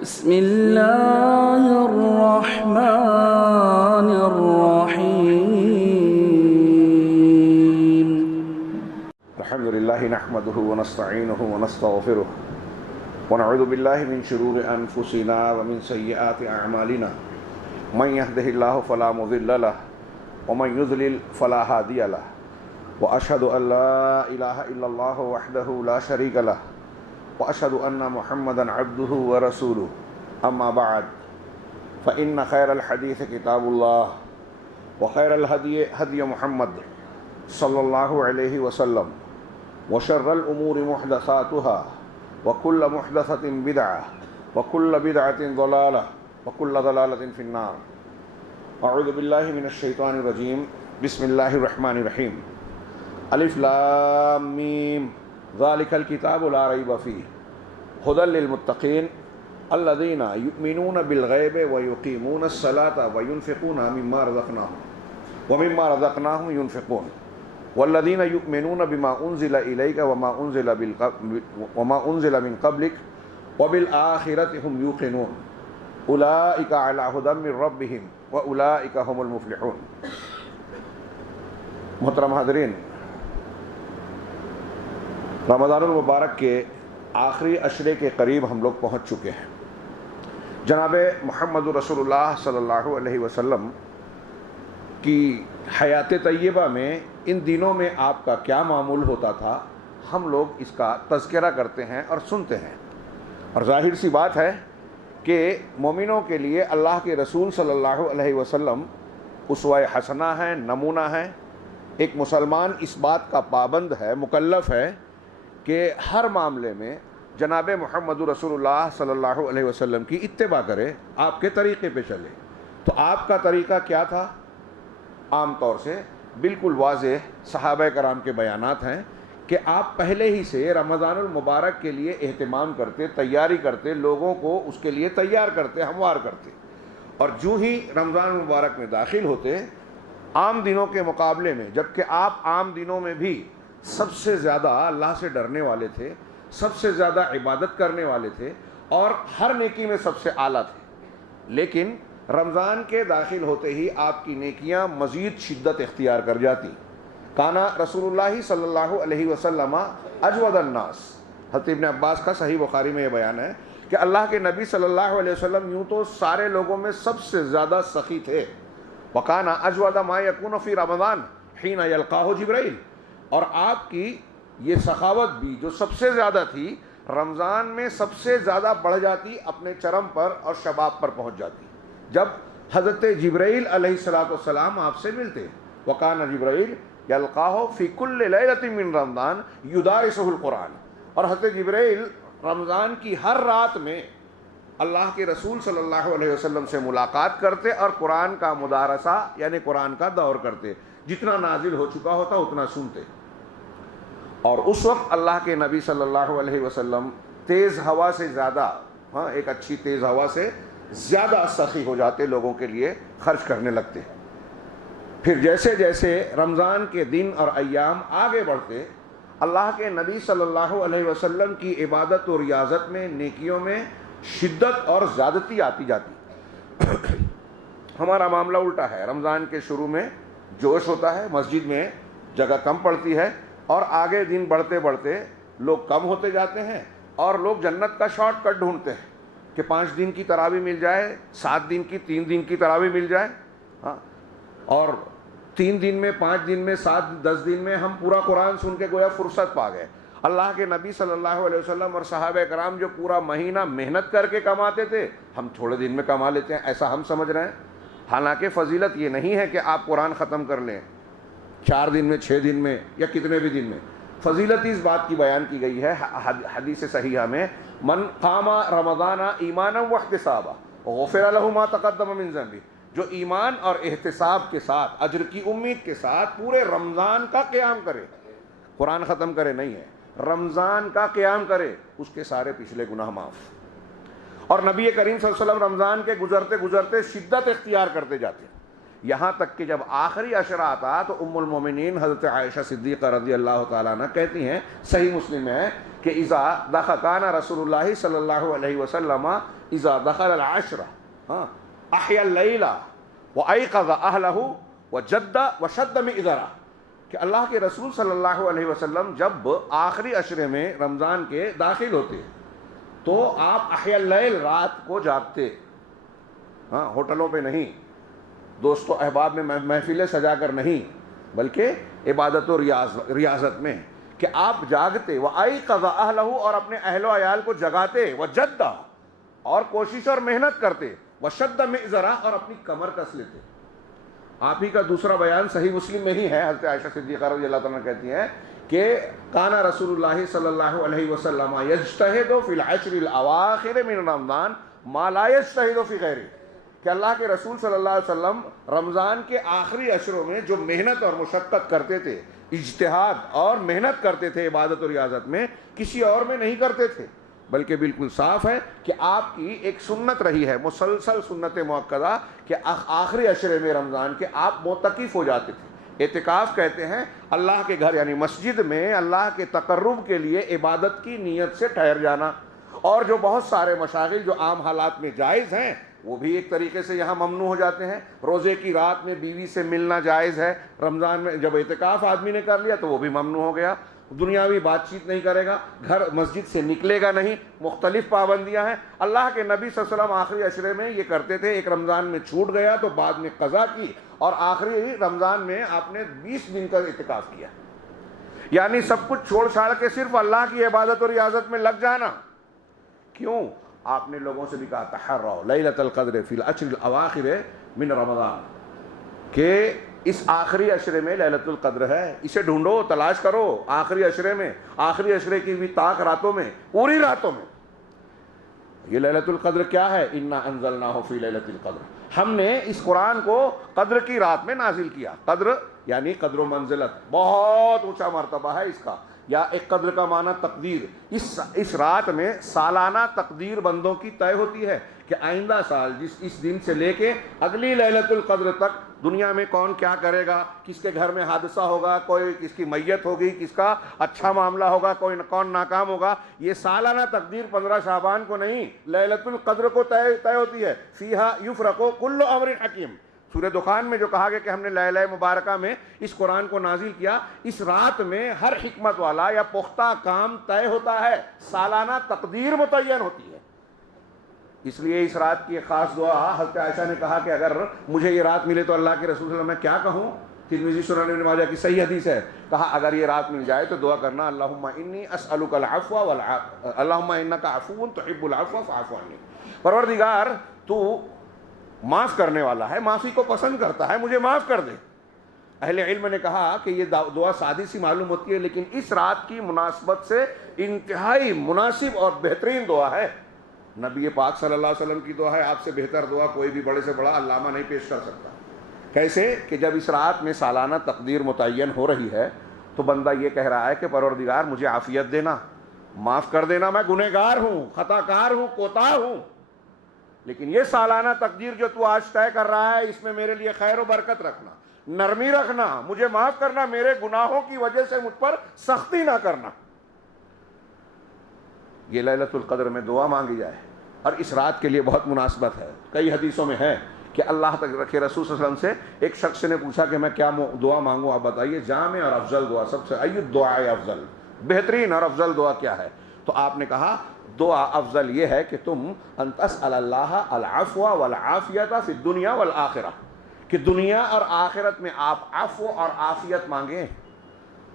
بسم اللہ الرحمن الرحیم الحمد لله نحمده ونستعينه ونستغفره ونعوذ بالله من شرور أنفسنا ومن سيئات أعمالنا من يهده الله فلا مضل له ومن يضلل فلا هادي له وأشهد أن لا إله إلا الله وحده لا شريك له وأشهد أن محمدا عبده ورسوله أما بعد فإن خير الحديث كتاب الله وخير الهدي هدي محمد صلى الله عليه وسلم وشر الأمور محدثاتها وكل محدثة بدعة وكل بدعة ضلالة وكل ضلالة في النار. أعوذ بالله من الشيطان الرجيم. بسم الله الرحمن الرحيم. ألف لام ميم ذلك الكتاب لا ريب فيه هدى للمتقين الذين يؤمنون بالغيب ويقيمون الصلاة وينفقون مما رزقناهم ينفقون والذين يؤمنون بما أنزل إليك وما أنزل من قبلك وبالآخرة هم يوقنون أولئك على هدى من ربهم وأولئك هم المفلحون. محترم حاضرین، رمضان المبارک کے آخری عشرے کے قریب ہم لوگ پہنچ چکے ہیں. جناب محمد رسول اللہ صلی اللہ علیہ وسلم کی حیات طیبہ میں ان دنوں میں آپ کا کیا معمول ہوتا تھا، ہم لوگ اس کا تذکرہ کرتے ہیں اور سنتے ہیں. اور ظاہر سی بات ہے کہ مومنوں کے لیے اللہ کے رسول صلی اللہ علیہ وسلم اسوہ حسنہ ہیں، نمونہ ہیں. ایک مسلمان اس بات کا پابند ہے، مکلف ہے کہ ہر معاملے میں جناب محمد رسول اللہ صلی اللہ علیہ وسلم کی اتباع کرے، آپ کے طریقے پہ چلے. تو آپ کا طریقہ کیا تھا؟ عام طور سے بالکل واضح صحابہ کرام کے بیانات ہیں کہ آپ پہلے ہی سے رمضان المبارک کے لیے اہتمام کرتے، تیاری کرتے، لوگوں کو اس کے لیے تیار کرتے، ہموار کرتے. اور جو ہی رمضان المبارک میں داخل ہوتے، عام دنوں کے مقابلے میں، جبکہ آپ عام دنوں میں بھی سب سے زیادہ اللہ سے ڈرنے والے تھے، سب سے زیادہ عبادت کرنے والے تھے اور ہر نیکی میں سب سے اعلیٰ تھے، لیکن رمضان کے داخل ہوتے ہی آپ کی نیکیاں مزید شدت اختیار کر جاتی. کانا رسول اللہ صلی اللہ علیہ وسلم اجود الناس. حضرت ابن عباس کا صحیح بخاری میں یہ بیان ہے کہ اللہ کے نبی صلی اللہ علیہ وسلم یوں تو سارے لوگوں میں سب سے زیادہ سخی تھے. وکانا اجود ما یکون فی رمضان حین یلقاہ جبرائیل. اور آپ کی یہ سخاوت بھی جو سب سے زیادہ تھی، رمضان میں سب سے زیادہ بڑھ جاتی، اپنے چرم پر اور شباب پر پہنچ جاتی جب حضرت جبرائیل علیہ السلام آپ سے ملتے. وکان جبرائیل یلقاہ فی کل لیلۃ من رمضان یدارسہ القرآن. اور حضرت جبرائیل رمضان کی ہر رات میں اللہ کے رسول صلی اللہ علیہ وسلم سے ملاقات کرتے اور قرآن کا مدارسہ یعنی قرآن کا دور کرتے. جتنا نازل ہو چکا ہوتا اتنا سنتے. اور اس وقت اللہ کے نبی صلی اللہ علیہ وسلم تیز ہوا سے زیادہ، ایک اچھی تیز ہوا سے زیادہ سخی ہو جاتے، لوگوں کے لیے خرچ کرنے لگتے. پھر جیسے جیسے رمضان کے دن اور ایام آگے بڑھتے، اللہ کے نبی صلی اللہ علیہ وسلم کی عبادت و ریاضت میں، نیکیوں میں شدت اور زیادتی آتی جاتی. ہمارا معاملہ الٹا ہے. رمضان کے شروع میں جوش ہوتا ہے، مسجد میں جگہ کم پڑتی ہے، اور آگے دن بڑھتے بڑھتے لوگ کم ہوتے جاتے ہیں اور لوگ جنت کا شارٹ کٹ ڈھونڈتے ہیں کہ 5 دن کی تراویح مل جائے، 7 دن کی، 3 دن کی تراویح مل جائے، اور 3 دن میں، 5 دن میں، 7 10 دن میں ہم پورا قرآن سن کے گویا فرصت پا گئے. اللہ کے نبی صلی اللہ علیہ وسلم اور صحابہ کرام جو پورا مہینہ محنت کر کے کماتے تھے، ہم تھوڑے دن میں کما لیتے ہیں، ایسا ہم سمجھ رہے ہیں. حالانکہ فضیلت یہ نہیں ہے کہ آپ قرآن ختم کر لیں 4 دن میں، 6 دن میں، یا کتنے بھی دن میں. فضیلت اس بات کی بیان کی گئی ہے حدیث صحیحہ میں، من قام رمضان ایمانا واحتسابا غفر له ما تقدم من ذنبہ. جو ایمان اور احتساب کے ساتھ، اجر کی امید کے ساتھ پورے رمضان کا قیام کرے، قرآن ختم کرے نہیں ہے، رمضان کا قیام کرے، اس کے سارے پچھلے گناہ معاف. اور نبی کریم صلی اللہ علیہ وسلم رمضان کے گزرتے گزرتے شدت اختیار کرتے جاتے، یہاں تک کہ جب آخری عشرہ آتا تو ام المومنین حضرت عائشہ صدیقہ رضی اللہ تعالیٰ عنہ کہتی ہیں، صحیح مسلم ہے کہ کان رسول اللہ صلی اللہ علیہ وسلم اذا دخل العشر احیا اللیل وایقظ اہلہ وجد وشد مئزرہ، کہ اللہ کے رسول صلی اللہ علیہ وسلم جب آخری عشرے میں رمضان کے داخل ہوتے تو آپ احیا اللیل، رات کو جاگتے، ہوٹلوں پہ نہیں، دوستوں احباب میں محفلیں سجا کر نہیں، بلکہ عبادت و ریاضت میں، کہ آپ جاگتے، وَأَيْقَظَ أَهْلَهُ، اور اپنے اہل و عیال کو جگاتے، وَجَدَّ، اور کوشش اور محنت کرتے، وَشَدَّ مِئْزَرَ، اور اپنی کمر کس لیتے۔ آپ ہی کا دوسرا بیان صحیح مسلم میں ہی ہے، حضرت عائشہ صدیقہ رضی اللہ تعالیٰ کہتی ہیں کہ کان رسول اللہ صلی اللہ علیہ وسلم یجتہد فی العشر الاواخر من رمضان ما لا یجتہد فی غیرہ، کہ اللہ کے رسول صلی اللہ علیہ وسلم رمضان کے آخری عشروں میں جو محنت اور مشقت کرتے تھے، اجتہاد اور محنت کرتے تھے عبادت و ریاضت میں، کسی اور میں نہیں کرتے تھے، بلکہ بالکل صاف ہے کہ آپ کی ایک سنت رہی ہے، مسلسل سنت موقدہ، کہ آخری عشرے میں رمضان کے آپ معتکف ہو جاتے تھے۔ اعتکاف کہتے ہیں اللہ کے گھر یعنی مسجد میں اللہ کے تقرب کے لیے عبادت کی نیت سے ٹھہر جانا، اور جو بہت سارے مشاغل جو عام حالات میں جائز ہیں وہ بھی ایک طریقے سے یہاں ممنوع ہو جاتے ہیں۔ روزے کی رات میں بیوی سے ملنا جائز ہے، رمضان میں جب اعتکاف آدمی نے کر لیا تو وہ بھی ممنوع ہو گیا۔ دنیاوی بات چیت نہیں کرے گا، گھر مسجد سے نکلے گا نہیں، مختلف پابندیاں ہیں۔ اللہ کے نبی صلی اللہ علیہ وسلم آخری عشرے میں یہ کرتے تھے، ایک رمضان میں چھوٹ گیا تو بعد میں قضا کی، اور آخری رمضان میں آپ نے 20 دن کا اعتکاف کیا، یعنی سب کچھ چھوڑ چھاڑ کے صرف اللہ کی عبادت اور ریاضت میں لگ جانا۔ کیوں؟ آپ نے لوگوں سے بھی کہا تحروا لیلۃ القدر فی العشر الاواخر من رمضان، کہ اس آخری عشرے میں لیلۃ القدر ہے، اسے ڈھونڈو، تلاش کرو، آخری عشرے میں، آخری عشرے کی بھی طاق راتوں میں، پوری راتوں میں۔ یہ لیلۃ القدر کیا ہے؟ انا انزلناہ فی لیلۃ القدر، ہم نے اس قرآن کو قدر کی رات میں نازل کیا۔ قدر یعنی قدر و منزلت، بہت اونچا مرتبہ ہے اس کا، یا ایک قدر کا معنی تقدیر۔ اس رات میں سالانہ تقدیر بندوں کی طے ہوتی ہے کہ آئندہ سال اس دن سے لے کے اگلی لیلۃ القدر تک دنیا میں کون کیا کرے گا، کس کے گھر میں حادثہ ہوگا، کوئی کس کی میت ہوگی، کس کا اچھا معاملہ ہوگا، کون ناکام ہوگا۔ یہ سالانہ تقدیر 15 شعبان کو نہیں، لیلۃ القدر کو طے ہوتی ہے۔ فیہا یفرق کل امر حکیم، سورہ دخان میں جو کہا گیا کہ ہم نے لیلہ مبارکہ میں اس قرآن کو نازل کیا، اس رات میں ہر حکمت والا یا پختہ کام طے ہوتا ہے، سالانہ تقدیر متعین ہوتی ہے۔ اس لیے اس رات کی ایک خاص دعا، حضرت عائشہ نے کہا کہ اگر مجھے یہ رات ملے تو اللہ کے رسول صلی اللہ علیہ وسلم میں کیا کہوں؟ ترمذی سنن ابن ماجہ کی صحیح حدیث ہے، کہا اگر یہ رات مل جائے تو دعا کرنا اللہم انی اسألک العفو اللہم انک عفو تحب العفو فاعف عنی، پروردگار تو معاف کرنے والا ہے، معافی کو پسند کرتا ہے، مجھے معاف کر دے۔ اہل علم نے کہا کہ یہ دعا سادی سی معلوم ہوتی ہے، لیکن اس رات کی مناسبت سے انتہائی مناسب اور بہترین دعا ہے۔ نبی پاک صلی اللہ علیہ وسلم کی دعا ہے، آپ سے بہتر دعا کوئی بھی بڑے سے بڑا علامہ نہیں پیش کر سکتا۔ کیسے کہ جب اس رات میں سالانہ تقدیر متعین ہو رہی ہے تو بندہ یہ کہہ رہا ہے کہ پروردگار مجھے عافیت دینا، معاف کر دینا، میں گنہگار ہوں، خطا کار ہوں، کوتاہ ہوں، لیکن یہ سالانہ تقدیر جو تو آج طے کر رہا ہے اس میں میرے لیے خیر و برکت رکھنا، نرمی رکھنا، مجھے معاف کرنا، میرے گناہوں کی وجہ سے مجھ پر سختی نہ کرنا۔ یہ لیلۃ القدر میں دعا مانگی جائے، اور اس رات کے لیے بہت مناسبت ہے۔ کئی حدیثوں میں ہے کہ اللہ کے رسول صلی اللہ علیہ وسلم سے ایک شخص نے پوچھا کہ میں کیا دعا مانگوں، آپ بتائیے، جامع اور افضل دعا، سب سے ای الدعاء افضل، بہترین اور افضل دعا کیا ہے؟ تو آپ نے کہا دعا افضل یہ ہے کہ تم ان تسأل اللہ العفو والعافیت فی الدنیا والآخرہ، کہ دنیا اور آخرت میں آپ عفو اور عافیت مانگیں،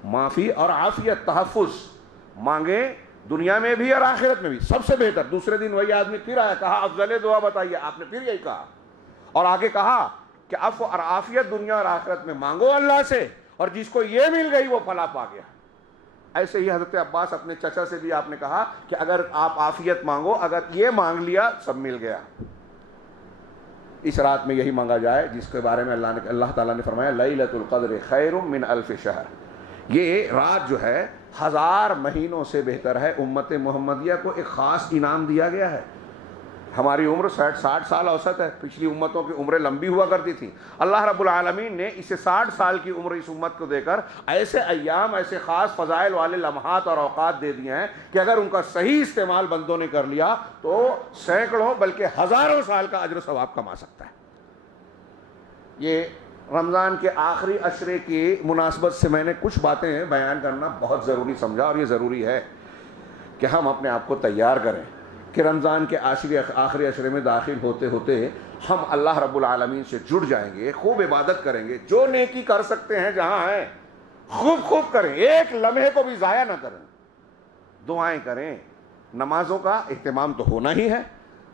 معافی اور عافیت، تحفظ مانگیں، دنیا میں بھی اور آخرت میں بھی۔ سب سے بہتر، دوسرے دن وہی آدمی پھر آیا، کہا افضل دعا بتائیے، آپ نے پھر یہی کہا، اور آگے کہا کہ عفو اور عافیت دنیا اور آخرت میں مانگو اللہ سے، اور جس کو یہ مل گئی وہ فلاح پا گیا۔ ایسے ہی حضرت عباس اپنے چچا سے بھی آپ نے کہا کہ اگر آپ عافیت مانگو، اگر یہ مانگ لیا سب مل گیا۔ اس رات میں یہی مانگا جائے جس کے بارے میں اللہ تعالیٰ نے فرمایا لیلۃ القدر خیر من الف شہر، یہ رات جو ہے 1000 مہینوں سے بہتر ہے۔ امت محمدیہ کو ایک خاص انعام دیا گیا ہے، ہماری عمر 60 سال اوسط ہے، پچھلی امتوں کی عمریں لمبی ہوا کرتی تھیں. اللہ رب العالمین نے اسے 60 سال کی عمر اس امت کو دے کر ایسے ایام، ایسے خاص فضائل والے لمحات اور اوقات دے دیے ہیں کہ اگر ان کا صحیح استعمال بندوں نے کر لیا تو سینکڑوں بلکہ ہزاروں سال کا اجر و ثواب کما سکتا ہے. یہ رمضان کے آخری عشرے کی مناسبت سے میں نے کچھ باتیں بیان کرنا بہت ضروری سمجھا، اور یہ ضروری ہے کہ ہم اپنے آپ کو تیار کریں کہ رمضان کے آخری عشرے میں داخل ہوتے ہوتے ہم اللہ رب العالمین سے جڑ جائیں گے، خوب عبادت کریں گے، جو نیکی کر سکتے ہیں جہاں ہیں خوب کریں، ایک لمحے کو بھی ضائع نہ کریں. دعائیں کریں، نمازوں کا اہتمام تو ہونا ہی ہے،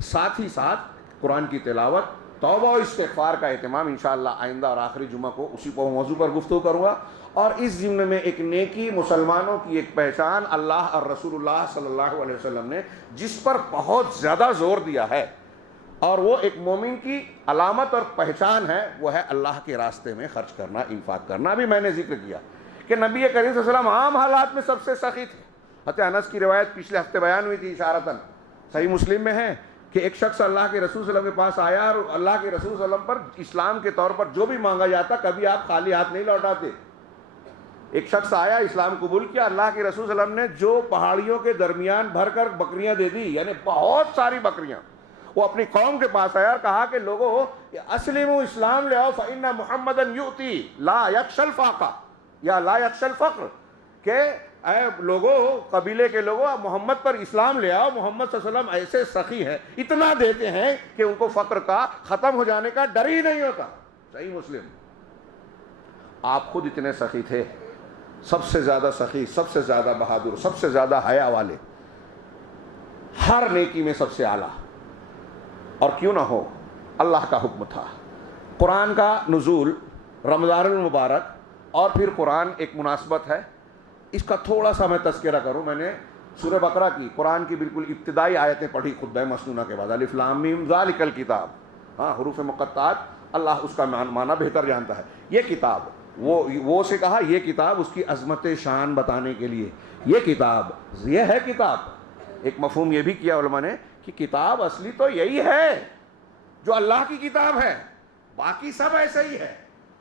ساتھ ہی ساتھ قرآن کی تلاوت، توبہ و استغفار کا اہتمام. انشاءاللہ آئندہ اور آخری جمعہ کو اسی موضوع پر گفتگو کروں گا. اور اس ضمن میں ایک نیکی، مسلمانوں کی ایک پہچان اللہ اور رسول اللہ صلی اللہ علیہ وسلم نے جس پر بہت زیادہ زور دیا ہے، اور وہ ایک مومن کی علامت اور پہچان ہے، وہ ہے اللہ کے راستے میں خرچ کرنا، انفاق کرنا. ابھی میں نے ذکر کیا کہ نبی کریم صلی اللہ علیہ وسلم عام حالات میں سب سے سخی تھے. حضرت انس کی روایت پچھلے ہفتے بیان ہوئی تھی اشارتاً، صحیح مسلم میں ہے کہ ایک شخص اللہ کے رسول صلی اللہ علیہ وسلم کے پاس آیا اور اللہ کے رسول صلی اللہ علیہ وسلم پر اسلام کے طور پر جو بھی مانگا جاتا کبھی آپ خالی ہاتھ نہیں لوٹاتے. ایک شخص آیا، اسلام قبول کیا، اللہ کے رسول صلی اللہ علیہ وسلم نے جو پہاڑیوں کے درمیان بھر کر بکریاں دے دی، یعنی بہت ساری بکریاں. وہ اپنی قوم کے پاس آیا اور کہا کہ لوگوں اسلموا، اسلام لے آؤ، فإن محمدا یؤتی لا یخشى الفاقہ یا لا یخشى الفقر، کہ اے لوگوں، قبیلے کے لوگوں، محمد پر اسلام لے آؤ، محمد صلی اللہ علیہ وسلم ایسے سخی ہیں، اتنا دیتے ہیں کہ ان کو فقر کا ختم ہو جانے کا ڈر ہی نہیں ہوتا. صحیح مسلم. آپ خود اتنے سخی تھے، سب سے زیادہ سخی، سب سے زیادہ بہادر، سب سے زیادہ حیا والے، ہر نیکی میں سب سے اعلیٰ. اور کیوں نہ ہو، اللہ کا حکم تھا. قرآن کا نزول رمضان المبارک، اور پھر قرآن ایک مناسبت ہے. اس کا تھوڑا سا میں تذکرہ کروں. میں نے سورہ بقرہ کی، قرآن کی بالکل ابتدائی آیتیں پڑھی خطبہ مسنونہ کے بعد. الف لام میم ذالک الکتاب، ہاں حروف مقطعات، اللہ اس کا معنی بہتر جانتا ہے. یہ کتاب، وہ سے کہا یہ کتاب اس کی عظمت شان بتانے کے لیے. یہ کتاب، یہ ہے کتاب. ایک مفہوم یہ بھی کیا علماء نے کہ کتاب اصلی تو یہی ہے جو اللہ کی کتاب ہے، باقی سب ایسا ہی ہے.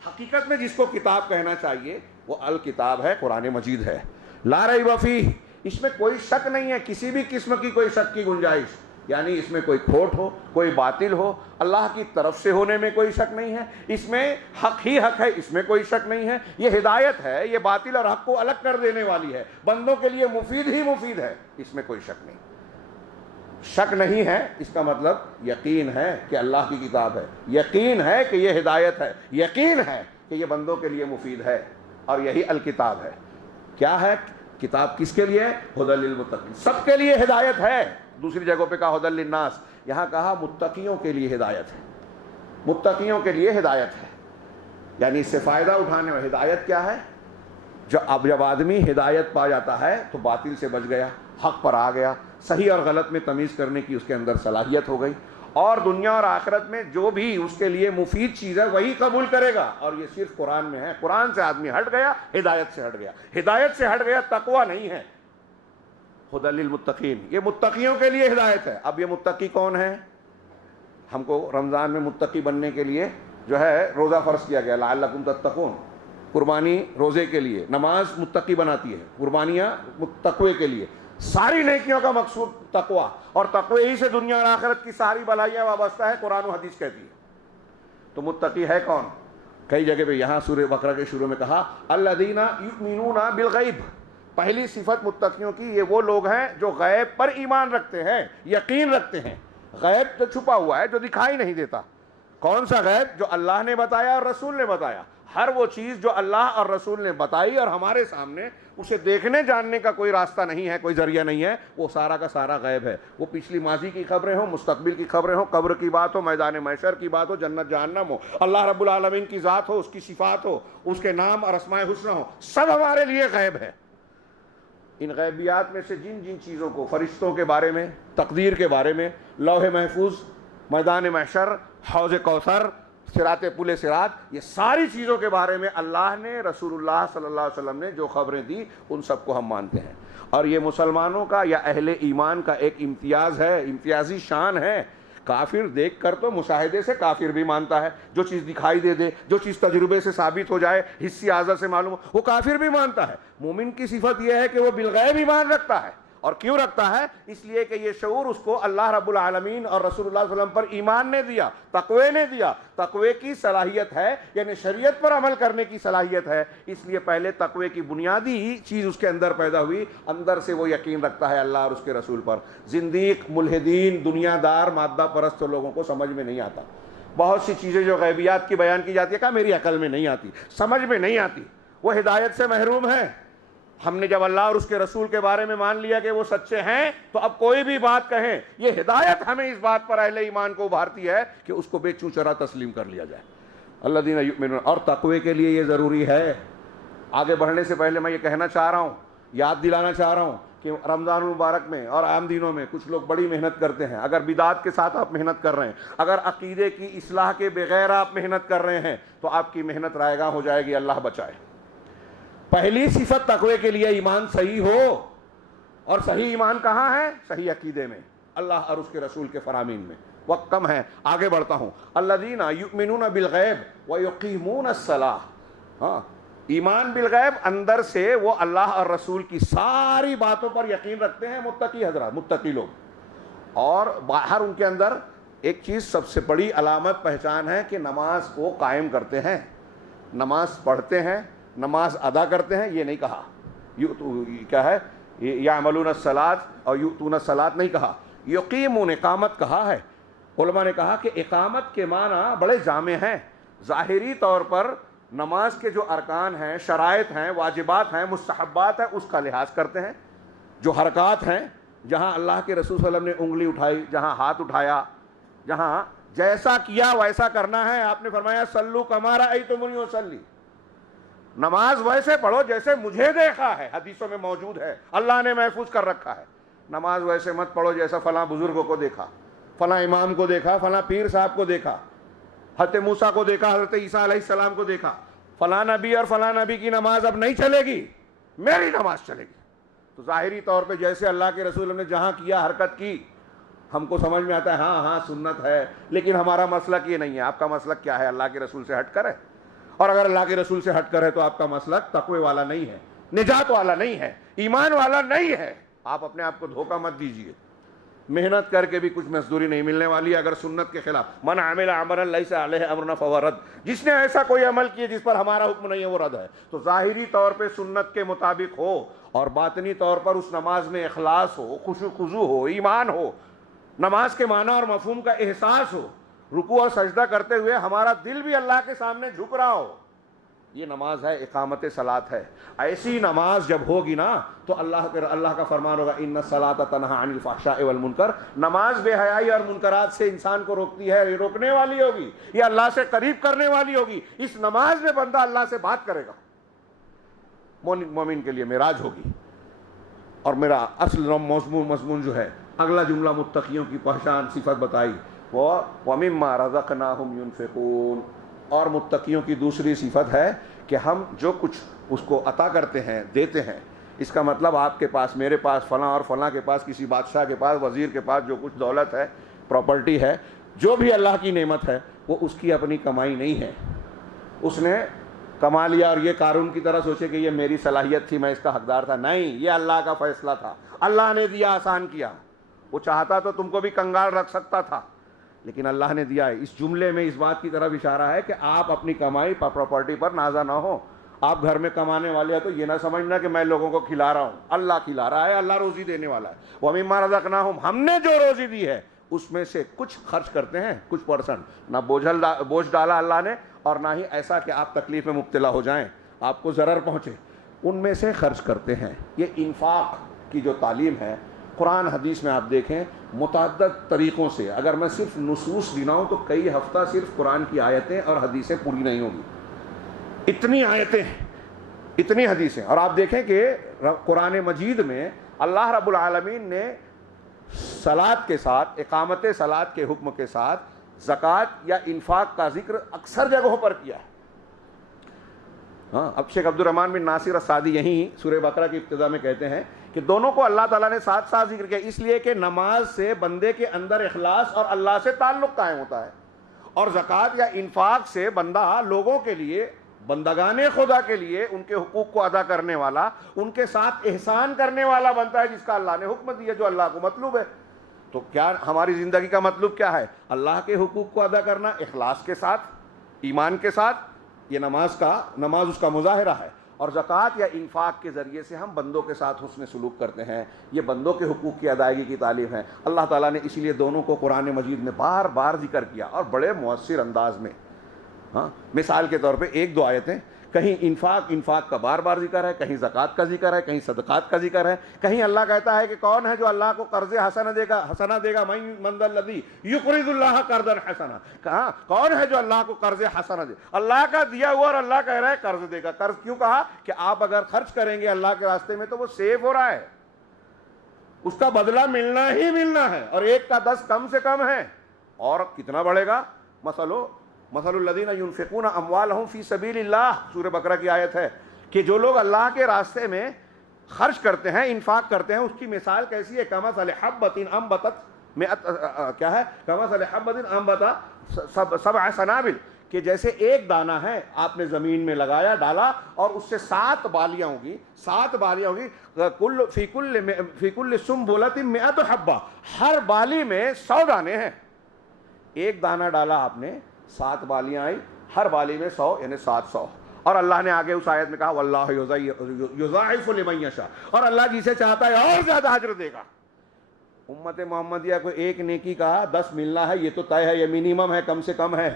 حقیقت میں جس کو کتاب کہنا چاہیے وہ الکتاب ہے، قرآن مجید ہے. لا ریب فیہ، اس میں کوئی شک نہیں ہے، کسی بھی قسم کی کوئی شک کی گنجائش، یعنی اس میں کوئی کھوٹ ہو، کوئی باطل ہو، اللہ کی طرف سے ہونے میں کوئی شک نہیں ہے. اس میں حق ہی حق ہے، اس میں کوئی شک نہیں ہے. یہ ہدایت ہے، یہ باطل اور حق کو الگ کر دینے والی ہے، بندوں کے لیے مفید ہی مفید ہے، اس میں کوئی شک نہیں. شک نہیں ہے اس کا مطلب یقین ہے کہ اللہ کی کتاب ہے، یقین ہے کہ یہ ہدایت ہے، یقین ہے کہ یہ بندوں کے لیے مفید ہے، اور یہی الکتاب ہے. کیا ہے کتاب؟ کس کے لیے؟ ھدی للمتقین، سب کے لیے ہدایت ہے. دوسری جگہوں پہ کہا ھدی للناس، یہاں کہا متقیوں کے لیے ہدایت ہے. متقیوں کے لیے ہدایت ہے، یعنی اس سے فائدہ اٹھانے میں. ہدایت کیا ہے؟ جب آدمی ہدایت پا جاتا ہے تو باطل سے بچ گیا، حق پر آ گیا، صحیح اور غلط میں تمیز کرنے کی اس کے اندر صلاحیت ہو گئی، اور دنیا اور آخرت میں جو بھی اس کے لیے مفید چیز ہے وہی قبول کرے گا. اور یہ صرف قرآن میں ہے. قرآن سے آدمی ہٹ گیا، ہدایت سے ہٹ گیا. ہدایت سے ہٹ گیا تقویٰ نہیں ہے. ھدی للمتقین، یہ متقیوں کے لیے ہدایت ہے. اب یہ متقی کون ہے؟ ہم کو رمضان میں متقی بننے کے لیے جو ہے روزہ فرض کیا گیا، لعلکم تتقون. قربانی روزے کے لیے، نماز متقی بناتی ہے، قربانیاں تقوی کے لیے. ساری نیکیوں کا مقصود تقویٰ، اور تقوی ہی سے دنیا اور آخرت کی ساری بھلائیاں وابستہ ہے، قرآن و حدیث کہتی ہے. تو متقی ہے کون؟ کئی جگہ پہ یہاں سورہ بقرہ کے شروع میں کہا الذین یؤمنون بالغیب. پہلی صفت متقیوں کی یہ وہ لوگ ہیں جو غیب پر ایمان رکھتے ہیں، یقین رکھتے ہیں. غیب تو چھپا ہوا ہے جو دکھائی نہیں دیتا. کون سا غیب؟ جو اللہ نے بتایا اور رسول نے بتایا. ہر وہ چیز جو اللہ اور رسول نے بتائی اور ہمارے سامنے، اسے دیکھنے جاننے کا کوئی راستہ نہیں ہے، کوئی ذریعہ نہیں ہے، وہ سارا کا سارا غیب ہے. وہ پچھلی ماضی کی خبریں ہوں، مستقبل کی خبریں ہوں، قبر کی بات ہو، میدان محشر کی بات ہو، جنت جہنم ہو، اللہ رب العالمین کی ذات ہو، اس کی صفات ہو، اس کے نام اور اسماء حسنہ ہو، سب ہمارے لیے غیب ہے. ان غیبیات میں سے جن جن چیزوں کو، فرشتوں کے بارے میں، تقدیر کے بارے میں، لوح محفوظ، میدان محشر، حوض کوثر، صراط پل صراط، یہ ساری چیزوں کے بارے میں اللہ نے، رسول اللہ صلی اللہ علیہ وسلم نے جو خبریں دی ان سب کو ہم مانتے ہیں. اور یہ مسلمانوں کا یا اہل ایمان کا ایک امتیاز ہے، امتیازی شان ہے کافر دیکھ کر تو مشاہدے سے کافر بھی مانتا ہے، جو چیز دکھائی دے جو چیز تجربے سے ثابت ہو جائے، حسی اعضاء سے معلوم ہو، وہ کافر بھی مانتا ہے۔ مومن کی صفت یہ ہے کہ وہ بالغیب ایمان رکھتا ہے، اور کیوں رکھتا ہے؟ اس لیے کہ یہ شعور اس کو اللہ رب العالمین اور رسول اللہ صلی اللہ علیہ وسلم پر ایمان نے دیا، تقوی نے دیا۔ تقوی کی صلاحیت ہے، یعنی شریعت پر عمل کرنے کی صلاحیت ہے، اس لیے پہلے تقوی کی بنیادی چیز اس کے اندر پیدا ہوئی، اندر سے وہ یقین رکھتا ہے اللہ اور اس کے رسول پر۔ زندیق، ملحدین، دنیا دار، مادہ پرست لوگوں کو سمجھ میں نہیں آتا۔ بہت سی چیزیں جو غیبیات کی بیان کی جاتی ہے، کہا میری عقل میں نہیں آتی، سمجھ میں نہیں آتی، وہ ہدایت سے محروم ہے۔ ہم نے جب اللہ اور اس کے رسول کے بارے میں مان لیا کہ وہ سچے ہیں، تو اب کوئی بھی بات کہیں، یہ ہدایت ہمیں اس بات پر اہل ایمان کو ابھارتی ہے کہ اس کو بے چوں چرا تسلیم کر لیا جائے۔ الذین یؤمنون، اور تقوی کے لیے یہ ضروری ہے۔ آگے بڑھنے سے پہلے میں یہ کہنا چاہ رہا ہوں، یاد دلانا چاہ رہا ہوں کہ رمضان المبارک میں اور عام دنوں میں کچھ لوگ بڑی محنت کرتے ہیں۔ اگر بدعات کے ساتھ آپ محنت کر رہے ہیں، اگر عقیدے کی اصلاح کے بغیر آپ محنت کر رہے ہیں، تو آپ کی محنت رائے گاں ہو جائے گی، اللہ بچائے۔ پہلی صفت تقوی کے لیے ایمان صحیح ہو، اور صحیح ایمان کہاں ہے؟ صحیح عقیدے میں، اللہ اور اس کے رسول کے فرامین میں۔ وقت کم ہے، آگے بڑھتا ہوں۔ الذین یؤمنون بالغیب ویقیمون الصلاۃ، ہاں، ایمان بالغیب، اندر سے وہ اللہ اور رسول کی ساری باتوں پر یقین رکھتے ہیں متقی حضرات، متقی لوگ، اور باہر ان کے اندر ایک چیز سب سے بڑی علامت پہچان ہے کہ نماز کو قائم کرتے ہیں، نماز پڑھتے ہیں، نماز ادا کرتے ہیں۔ یہ نہیں کہا کیا ہے یعملون الصلاۃ اور یؤتون الصلاۃ، نہیں کہا، یقیمون، اقامت کہا ہے۔ علماء نے کہا کہ اقامت کے معنی بڑے جامع ہیں۔ ظاہری طور پر نماز کے جو ارکان ہیں، شرائط ہیں، واجبات ہیں، مستحبات ہیں، اس کا لحاظ کرتے ہیں۔ جو حرکات ہیں، جہاں اللہ کے رسول صلی اللہ علیہ وسلم نے انگلی اٹھائی، جہاں ہاتھ اٹھایا، جہاں جیسا کیا ویسا کرنا ہے۔ آپ نے فرمایا صلو کما رأیتمونی اصلی، نماز ویسے پڑھو جیسے مجھے دیکھا ہے، حدیثوں میں موجود ہے، اللہ نے محفوظ کر رکھا ہے۔ نماز ویسے مت پڑھو جیسا فلاں بزرگوں کو دیکھا، فلاں امام کو دیکھا، فلاں پیر صاحب کو دیکھا، حضرت موسیٰ کو دیکھا، حضرت عیسیٰ علیہ السلام کو دیکھا۔ فلاں نبی اور فلاں نبی کی نماز اب نہیں چلے گی، میری نماز چلے گی۔ تو ظاہری طور پہ جیسے اللہ کے رسول نے جہاں کیا، حرکت کی، ہم کو سمجھ میں آتا ہے ہاں ہاں سنت ہے، لیکن ہمارا مسلک یہ نہیں ہے۔ آپ کا مسلک کیا ہے؟ اللہ کے رسول سے ہٹ کر ہے، اور اگر اللہ کے رسول سے ہٹ کر ہے تو آپ کا مسلک تقوی والا نہیں ہے، نجات والا نہیں ہے، ایمان والا نہیں ہے۔ آپ اپنے آپ کو دھوکہ مت دیجیے، محنت کر کے بھی کچھ مزدوری نہیں ملنے والی ہے اگر سنت کے خلاف۔ من عمل عملا لیس علیہ امرنا فہو رد، جس نے ایسا کوئی عمل کیا جس پر ہمارا حکم نہیں ہے، وہ رد ہے۔ تو ظاہری طور پہ سنت کے مطابق ہو، اور باطنی طور پر اس نماز میں اخلاص ہو، خشوع خضوع ہو، ایمان ہو، نماز کے معنی اور مفہوم کا احساس ہو، رکوع اور سجدہ کرتے ہوئے ہمارا دل بھی اللہ کے سامنے جھک رہا ہو، یہ نماز ہے، اقامت صلاۃ ہے۔ ایسی نماز جب ہوگی نا تو اللہ کا فرمان ہوگا ان الصلاۃ تنہی عن الفحشاء والمنکر، نماز بے حیائی اور منکرات سے انسان کو روکتی ہے، یہ روکنے والی ہوگی، یہ اللہ سے قریب کرنے والی ہوگی۔ اس نماز میں بندہ اللہ سے بات کرے گا، مومن کے لیے معراج ہوگی۔ اور میرا اصل مضمون جو ہے، اگلا جملہ متقیوں کی پہچان صفت بتائی، وہ وَمِمَّا رَزَقْنَاهُمْ يُنْفِقُونَ، اور متقیوں کی دوسری صفت ہے کہ ہم جو کچھ اس کو عطا کرتے ہیں، دیتے ہیں، اس کا مطلب آپ کے پاس، میرے پاس، فلاں اور فلاں کے پاس، کسی بادشاہ کے پاس، وزیر کے پاس جو کچھ دولت ہے، پراپرٹی ہے، جو بھی اللہ کی نعمت ہے، وہ اس کی اپنی کمائی نہیں ہے۔ اس نے کما لیا اور یہ قارون کی طرح سوچے کہ یہ میری صلاحیت تھی، میں اس کا حقدار تھا، نہیں، یہ اللہ کا فیصلہ تھا، اللہ نے دیا، آسان کیا۔ وہ چاہتا تو تم کو بھی کنگال رکھ سکتا تھا، لیکن اللہ نے دیا ہے۔ اس جملے میں اس بات کی طرف اشارہ ہے کہ آپ اپنی کمائی پراپرٹی پر نازا نہ ہو۔ آپ گھر میں کمانے والے ہیں تو یہ نہ سمجھنا کہ میں لوگوں کو کھلا رہا ہوں، اللہ کھلا رہا ہے، اللہ روزی دینے والا ہے۔ وَمِمَّا رَزَقْنَاهُمْ، ہم نے جو روزی دی ہے اس میں سے کچھ خرچ کرتے ہیں، کچھ پرسنٹ، نہ بوجھ ڈالا اللہ نے، اور نہ ہی ایسا کہ آپ تکلیف میں مبتلا ہو جائیں، آپ کو ضرر پہنچے، ان میں سے خرچ کرتے ہیں۔ یہ انفاق کی جو تعلیم ہے قرآن حدیث میں آپ دیکھیں متعدد طریقوں سے، اگر میں صرف نصوص گناؤں تو کئی ہفتہ صرف قرآن کی آیتیں اور حدیثیں پوری نہیں ہوں گی، اتنی آیتیں، اتنی حدیثیں۔ اور آپ دیکھیں کہ قرآن مجید میں اللہ رب العالمین نے صلاۃ کے ساتھ، اقامت صلاۃ کے حکم کے ساتھ زکوٰۃ یا انفاق کا ذکر اکثر جگہوں پر کیا ہے۔ ہاں، اب شیخ عبد الرحمن بن ناصر السعدی یہیں سورہ بقرہ کی ابتدا میں کہتے ہیں کہ دونوں کو اللہ تعالیٰ نے ساتھ ساتھ ذکر کیا، اس لیے کہ نماز سے بندے کے اندر اخلاص اور اللہ سے تعلق قائم ہوتا ہے، اور زکوٰۃ یا انفاق سے بندہ لوگوں کے لیے، بندگان خدا کے لیے ان کے حقوق کو ادا کرنے والا، ان کے ساتھ احسان کرنے والا بنتا ہے، جس کا اللہ نے حکم دیا، جو اللہ کو مطلوب ہے۔ تو کیا ہماری زندگی کا مطلب کیا ہے؟ اللہ کے حقوق کو ادا کرنا اخلاص کے ساتھ، ایمان کے ساتھ۔ یہ نماز اس کا مظاہرہ ہے، اور زکوٰۃ یا انفاق کے ذریعے سے ہم بندوں کے ساتھ حسن سلوک کرتے ہیں، یہ بندوں کے حقوق کی ادائیگی کی تعلیم ہے۔ اللہ تعالیٰ نے اسی لیے دونوں کو قرآن مجید میں بار بار ذکر کیا، اور بڑے مؤثر انداز میں۔ ہاں، مثال کے طور پہ ایک دو آیتیں، کہیں انفاق کا بار بار ذکر ہے، کہیں زکوٰۃ کا ذکر ہے، کہیں صدقات کا ذکر ہے، کہیں اللہ کہتا ہے کہ کون ہے جو اللہ کو قرض حسنہ دے گا، من ذا الذی یقرض اللہ قرضا حسنا، کہاں کون ہے جو اللہ کو قرض حسنہ دے؟ اللہ کا دیا ہوا، اور اللہ کہہ رہا ہے قرض دے گا۔ قرض کیوں کہا؟ کہ آپ اگر خرچ کریں گے اللہ کے راستے میں تو وہ سیو ہو رہا ہے، اس کا بدلہ ملنا ہی ملنا ہے، اور 1 کا 10 کم سے کم ہے، اور کتنا بڑھے گا؟ مثل الذین ينفقون اموالهم فی سبیل اللہ، سورہ بقرہ کی آیت ہے کہ جو لوگ اللہ کے راستے میں خرچ کرتے ہیں، انفاق کرتے ہیں، اس کی مثال کیسی ہے؟ کمثل حبۃ انبتت کیا ہے؟ کمثل حبۃ انبتت 7 سنابل، کہ جیسے ایک دانہ ہے آپ نے زمین میں لگایا، ڈالا، اور اس سے 7 بالیاں ہوگی، 7 بالیاں ہوگی، فی کل سنبلۃ 100 حبہ، ہر بالی میں 100 دانے ہیں۔ ایک دانہ ڈالا آپ نے، 7 بالیاں آئی، ہر بالی میں 100، یعنی 700۔ اور اللہ نے آگے اس آیت میں کہا واللہ یضاعف لمن یشاء، اور اللہ جسے چاہتا ہے اور زیادہ اجر دے گا۔ امت محمدیہ کو ایک نیکی کا 10 ملنا ہے، یہ تو طے ہے، یہ منیمم ہے، کم سے کم ہے،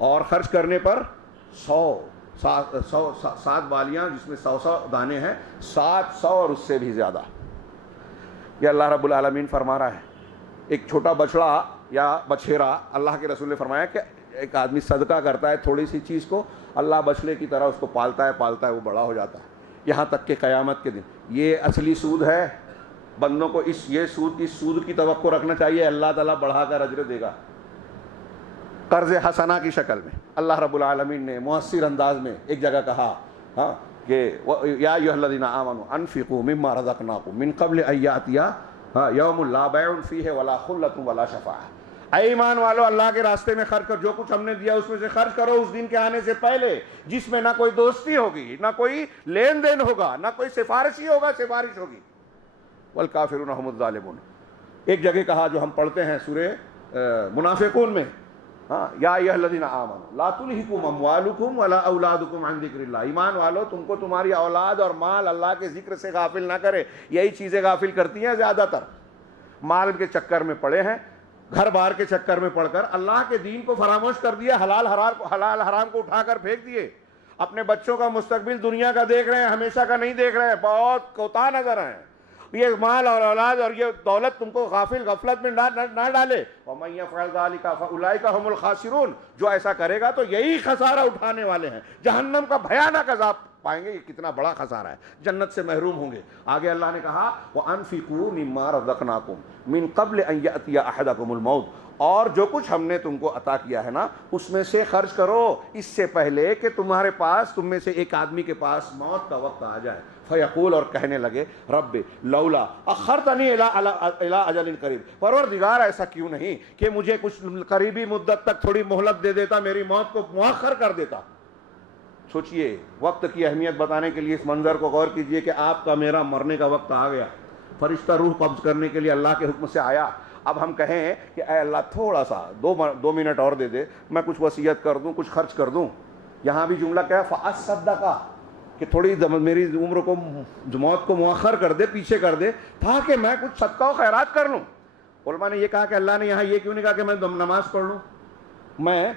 اور خرچ کرنے پر 7 بالیاں جس میں 100 دانے ہیں، 700 اور اس سے بھی زیادہ۔ یہ اللہ رب العالمین فرما رہا ہے۔ ایک چھوٹا بچڑا یا بچھیرا، اللہ کے رسول نے فرمایا کہ ایک آدمی صدقہ کرتا ہے تھوڑی سی چیز کو، اللہ بچڑے کی طرح اس کو پالتا ہے، وہ بڑا ہو جاتا ہے، یہاں تک کہ قیامت کے دن۔ یہ اصلی سود ہے، بندوں کو اس سود کی توقع رکھنا چاہیے، اللہ تعالیٰ بڑھا کر اجر دے گا قرض حسنہ کی شکل میں۔ اللہ رب العالمین نے مؤثر انداز میں ایک جگہ کہا کہ یا ایھا الذین آمنوا انفقوا مما رزقناکم من قبل ان یأتی یوم لا بیع فیہ ولا خلۃ ولا شفاعۃ، اے ایمان والو اللہ کے راستے میں خرچ کرو، جو کچھ ہم نے دیا اس میں سے خرچ کرو اس دن کے آنے سے پہلے، جس میں نہ کوئی دوستی ہوگی، نہ کوئی لین دین ہوگا، نہ کوئی سفارش ہوگی، والکافرون هم الظالمون۔ ایک جگہ کہا جو ہم پڑھتے ہیں سورہ منافقون میں، یا ایھا الذین آمنوا لا تلہکم اموالکم ولا اولادکم عن ذکر اللہ، ایمان والو تم کو تمہاری اولاد اور مال اللہ کے ذکر سے غافل نہ کرے۔ یہی چیزیں غافل کرتی ہیں زیادہ تر، مال کے چکر میں پڑے ہیں، گھر بار کے چکر میں پڑ کر اللہ کے دین کو فراموش کر دیا، حلال حرام کو اٹھا کر پھینک دیے، اپنے بچوں کا مستقبل دنیا کا دیکھ رہے ہیں، ہمیشہ کا نہیں دیکھ رہے ہیں، بہت کوتا نظر ہیں۔ یہ مال اور اولاد اور یہ دولت تم کو غفلت میں نہ ڈالے۔ وَمَن يَفْعَلْ ذَلِكَ فَأُولَٰئِكَ هُمُ الْخَاسِرُونَ، جو ایسا کرے گا تو یہی خسارہ اٹھانے والے ہیں، جہنم کا بھیانک عذاب پائیں گے۔ یہ کتنا بڑا خسارہ ہے، جنت سے محروم ہوں گے۔ آگے اللہ نے کہا وَأَنفِقُوا مِمَّا رَزَقْنَاكُم مِّن قَبْلِ أَن يَأْتِيَ أَحَدَكُمُ الْمَوْتُ، اور جو کچھ ہم نے تم کو عطا کیا ہے نا اس میں سے خرچ کرو اس سے پہلے کہ تم میں سے ایک آدمی کے پاس موت کا وقت آ جائے۔ فیقول، اور کہنے لگے رب لولا اخرتنی الی اجل قریب، پروردگار ایسا کیوں نہیں کہ مجھے کچھ قریبی مدت تک تھوڑی مہلت دے دیتا، میری موت کو مؤخر کر دیتا۔ سوچئے، وقت کی اہمیت بتانے کے لیے اس منظر کو غور کیجئے کہ آپ کا میرا مرنے کا وقت آ گیا، فرشتہ روح قبض کرنے کے لیے اللہ کے حکم سے آیا۔ اب ہم کہیں کہ اے اللہ تھوڑا سا 2 منٹ اور دے دے، میں کچھ وصیت کر دوں، کچھ خرچ کر دوں۔ یہاں بھی جملہ کیا ہے؟ فَأَصَّدَّقَ، کہ تھوڑی میری عمر کو، موت کو مؤخر کر دے، پیچھے کر دے، تاکہ میں کچھ صدقہ و خیرات کر لوں۔ علماء نے یہ کہا کہ اللہ نے یہاں یہ کیوں نہیں کہا کہ میں نماز پڑھ لوں، میں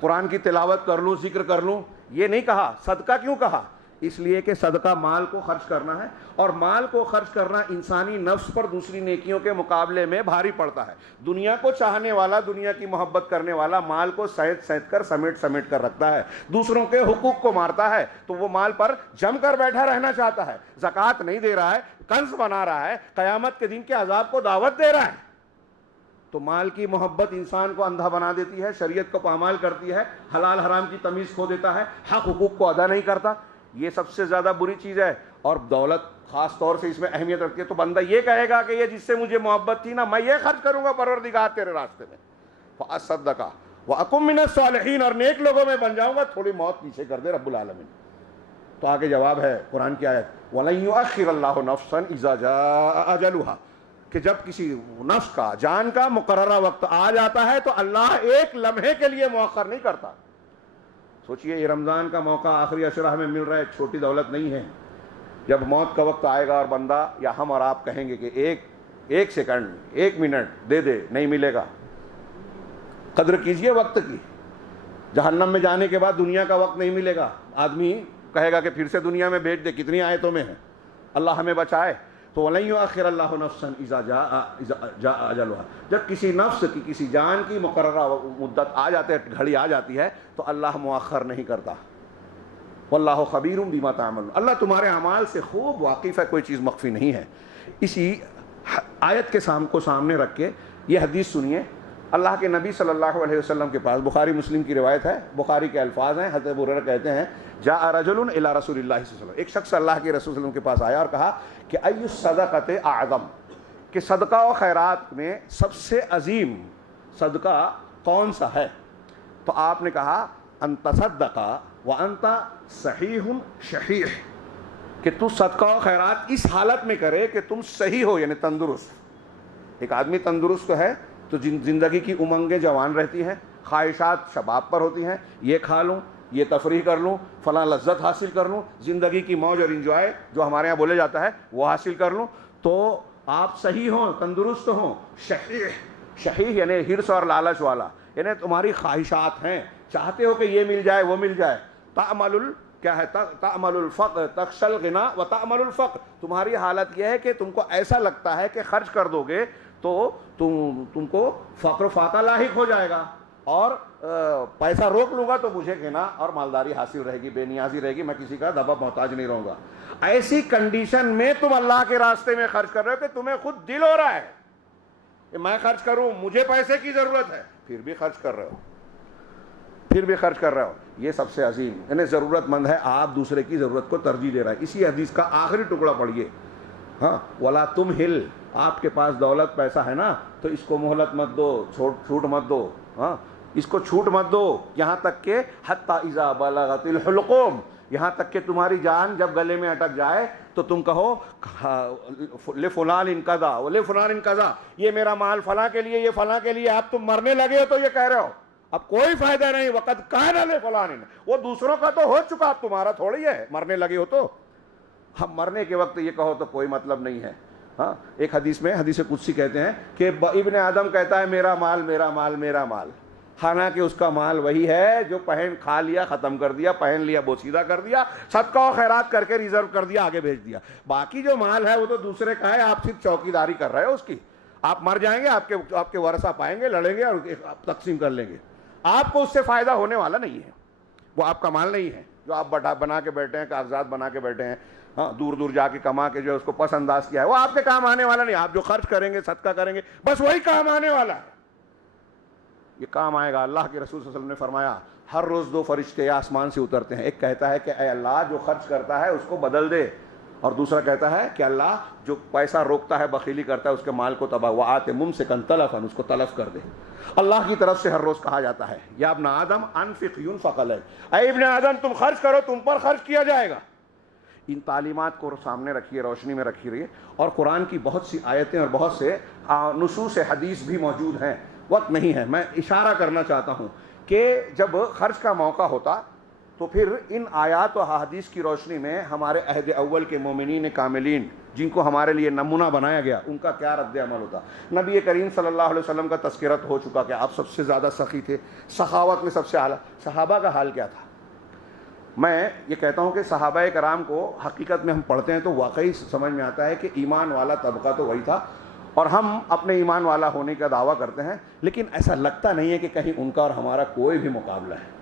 قرآن کی تلاوت کر لوں، ذکر کر لوں؟ یہ نہیں کہا۔ صدقہ کیوں کہا؟ اس لیے کہ صدقہ مال کو خرچ کرنا ہے، اور مال کو خرچ کرنا انسانی نفس پر دوسری نیکیوں کے مقابلے میں بھاری پڑتا ہے۔ دنیا کو چاہنے والا، دنیا کی محبت کرنے والا مال کو سمیٹ کر سمیٹ کر رکھتا ہے، دوسروں کے حقوق کو مارتا ہے، تو وہ مال پر جم کر بیٹھا رہنا چاہتا ہے، زکوٰۃ نہیں دے رہا ہے، کنز بنا رہا ہے، قیامت کے دن کے عذاب کو دعوت دے رہا ہے۔ تو مال کی محبت انسان کو اندھا بنا دیتی ہے، شریعت کو پامال کرتی ہے، حلال حرام کی تمیز کھو دیتا ہے، حق حقوق کو ادا نہیں کرتا۔ یہ سب سے زیادہ بری چیز ہے۔ اور دولت خاص طور سے اس میں اہمیت رکھتی ہے، تو بندہ یہ کہے گا کہ یہ جس سے مجھے محبت تھی نا، میں یہ خرچ کروں گا پروردگار تیرے راستے میں، فاصدق واکن من الصالحین، اور نیک لوگوں میں بن جاؤں گا، تھوڑی موت پیچھے کر دے رب العالمین۔ تو آگے جواب ہے قرآن کی آیت وَلَن يُؤَخِّرَ اللَّهُ نَفْسًا إِذَا جَاءَ أَجَلُهَا، کہ جب کسی نفس کا، جان کا مقررہ وقت آ جاتا ہے تو اللہ ایک لمحے کے لیے مؤخر نہیں کرتا۔ سوچئے یہ رمضان کا موقع آخری عشرہ میں مل رہا ہے، چھوٹی دولت نہیں ہے۔ جب موت کا وقت آئے گا اور بندہ یا ہم اور آپ کہیں گے کہ ایک سیکنڈ، 1 منٹ دے دے، نہیں ملے گا۔ قدر کیجئے وقت کی، جہنم میں جانے کے بعد دنیا کا وقت نہیں ملے گا۔ آدمی کہے گا کہ پھر سے دنیا میں بھیج دے، کتنی آیتوں میں ہے، اللہ ہمیں بچائے۔ تو وَلَن يُؤَخِّرَ اللَّهُ نَفْسًا إِذَا جَاءَ أَجَلُهَا، جب کسی نفس کی، کسی جان کی مقررہ مدت آ جاتے، گھڑی آ جاتی ہے تو اللہ مؤخر نہیں کرتا۔ وَاللَّهُ خَبِيرٌ بِمَا تَعْمَلُونَ، اللہ تمہارے اعمال سے خوب واقف ہے، کوئی چیز مخفی نہیں ہے۔ اسی آیت کے کو سامنے رکھ کے یہ حدیث سنیے، اللہ کے نبی صلی اللہ علیہ وسلم کے پاس، بخاری مسلم کی روایت ہے، بخاری کے الفاظ ہیں، حضرت ابو ہریرہ کہتے ہیں جاء رجل الی رسول اللہ صلی اللہ علیہ وسلم، ایک شخص اللہ کے رسول صلی اللہ علیہ وسلم کے پاس آیا اور کہا کہ ای الصدقۃ اعظم، کہ صدقہ و خیرات میں سب سے عظیم صدقہ کون سا ہے؟ تو آپ نے کہا ان تصدق وانت صحیح شحیح، کہ تو صدقہ و خیرات اس حالت میں کرے کہ تم صحیح ہو، یعنی تندرست۔ ایک آدمی تندرست ہے تو زندگی کی امنگیں جوان رہتی ہیں، خواہشات شباب پر ہوتی ہیں، یہ کھا لوں، یہ تفریح کر لوں، فلاں لذت حاصل کر لوں، زندگی کی موج اور انجوائے جو ہمارے ہاں بولے جاتا ہے وہ حاصل کر لوں۔ تو آپ صحیح ہوں، تندرست ہوں، شحیح یعنی حرص اور لالچ والا، یعنی تمہاری خواہشات ہیں، چاہتے ہو کہ یہ مل جائے وہ مل جائے۔ کیا ہے؟ تعمل الفقر تخشى الغنى وتعمل الفقر، تمہاری حالت یہ ہے کہ تم کو ایسا لگتا ہے کہ خرچ کر دو گے تو تم کو فقر و فاقہ لاحق ہو جائے گا، اور پیسہ روک لوں گا تو مجھے غنا اور مالداری حاصل رہے گی، بے نیازی رہے گی، میں کسی کا دبا محتاج نہیں رہوں گا۔ ایسی کنڈیشن میں تم اللہ کے راستے میں خرچ کر رہے ہو کہ تمہیں خود دل ہو رہا ہے کہ میں خرچ کروں، مجھے پیسے کی ضرورت ہے، پھر بھی خرچ کر رہے ہو، یہ سب سے عظیم، یعنی ضرورت مند ہے، آپ دوسرے کی ضرورت کو ترجیح دے رہا ہے۔ اسی حدیث کا آخری ٹکڑا پڑھیے، ہاں، ولا تم ہل، آپ کے پاس دولت پیسہ ہے نا تو اس کو مہلت مت دو، چھوٹ مت دو، ہاں، اس کو چھوٹ مت دو، یہاں تک کہ حتی اذا بلغت الحلقوم، یہاں تک کہ تمہاری جان جب گلے میں اٹک جائے تو تم کہو لفلان قضا ولفلان قضا، یہ میرا مال فلاں کے لیے، یہ فلاں کے لیے۔ اب تم مرنے لگے ہو تو یہ کہہ رہے ہو، اب کوئی فائدہ نہیں، وقت کان لفلان، وہ دوسروں کا تو ہو چکا، اب تمہارا تھوڑی ہے، مرنے لگے ہو تو۔ ہم مرنے کے وقت یہ کہو تو کوئی مطلب نہیں ہے۔ ہاں، ایک حدیث میں، حدیث قدسی کہتے ہیں کہ ابن آدم کہتا ہے میرا مال میرا مال میرا مال، حالانکہ اس کا مال وہی ہے جو کھا لیا، ختم کر دیا، پہن لیا، بوسیدہ کر دیا، صدقہ و خیرات کر کے ریزرو کر دیا، آگے بھیج دیا۔ باقی جو مال ہے وہ تو دوسرے کا ہے، آپ صرف چوکیداری کر رہے ہو اس کی۔ آپ مر جائیں گے، آپ کے ورثہ پائیں گے، لڑیں گے اور تقسیم کر لیں گے، آپ کو اس سے فائدہ ہونے والا نہیں ہے، وہ آپ کا مال نہیں ہے جو آپ بنا کے بیٹھے ہیں، کاغذات بنا کے بیٹھے ہیں، ہاں، دور دور جا کے کما کے جو اس کو پس انداز کیا ہے، وہ آپ کے کام آنے والا نہیں۔ آپ جو خرچ کریں گے، صدقہ کریں گے، بس وہی کام آنے والا ہے، یہ کام آئے گا۔ اللہ کے رسول صلی اللہ علیہ وسلم نے فرمایا ہر روز 2 فرشتے آسمان سے اترتے ہیں، ایک کہتا ہے کہ اے اللہ جو خرچ کرتا ہے اس کو بدل دے، اور دوسرا کہتا ہے کہ اللہ جو پیسہ روکتا ہے، بخیلی کرتا ہے، اس کے مال کو تباہ، وآت ممسکا تلفا، اس کو تلف کر دے۔ اللہ کی طرف سے ہر روز کہا جاتا ہے یا ابن آدم انفق ينفق علیک، اے ابن آدم تم خرچ کرو، تم پر خرچ کیا جائے گا۔ ان تعلیمات کو سامنے رکھیے، روشنی میں رکھیے، اور قرآن کی بہت سی آیتیں اور بہت سے نصوص حدیث بھی موجود ہیں، وقت نہیں ہے، میں اشارہ کرنا چاہتا ہوں کہ جب خرچ کا موقع ہوتا تو پھر ان آیات و حدیث کی روشنی میں ہمارے عہد اول کے مومنین کاملین جن کو ہمارے لیے نمونہ بنایا گیا، ان کا کیا رد عمل ہوتا۔ نبی کریم صلی اللہ علیہ وسلم کا تذکرہ ہو چکا کہ آپ سب سے زیادہ سخی تھے، سخاوت میں سب سے اعلیٰ۔ صحابہ کا حال کیا تھا؟ میں یہ کہتا ہوں کہ صحابہ کرام کو حقیقت میں ہم پڑھتے ہیں تو واقعی سمجھ میں آتا ہے کہ ایمان والا طبقہ تو وہی تھا، اور ہم اپنے ایمان والا ہونے کا دعویٰ کرتے ہیں، لیکن ایسا لگتا نہیں ہے کہ کہیں ان کا اور ہمارا کوئی بھی مقابلہ ہے،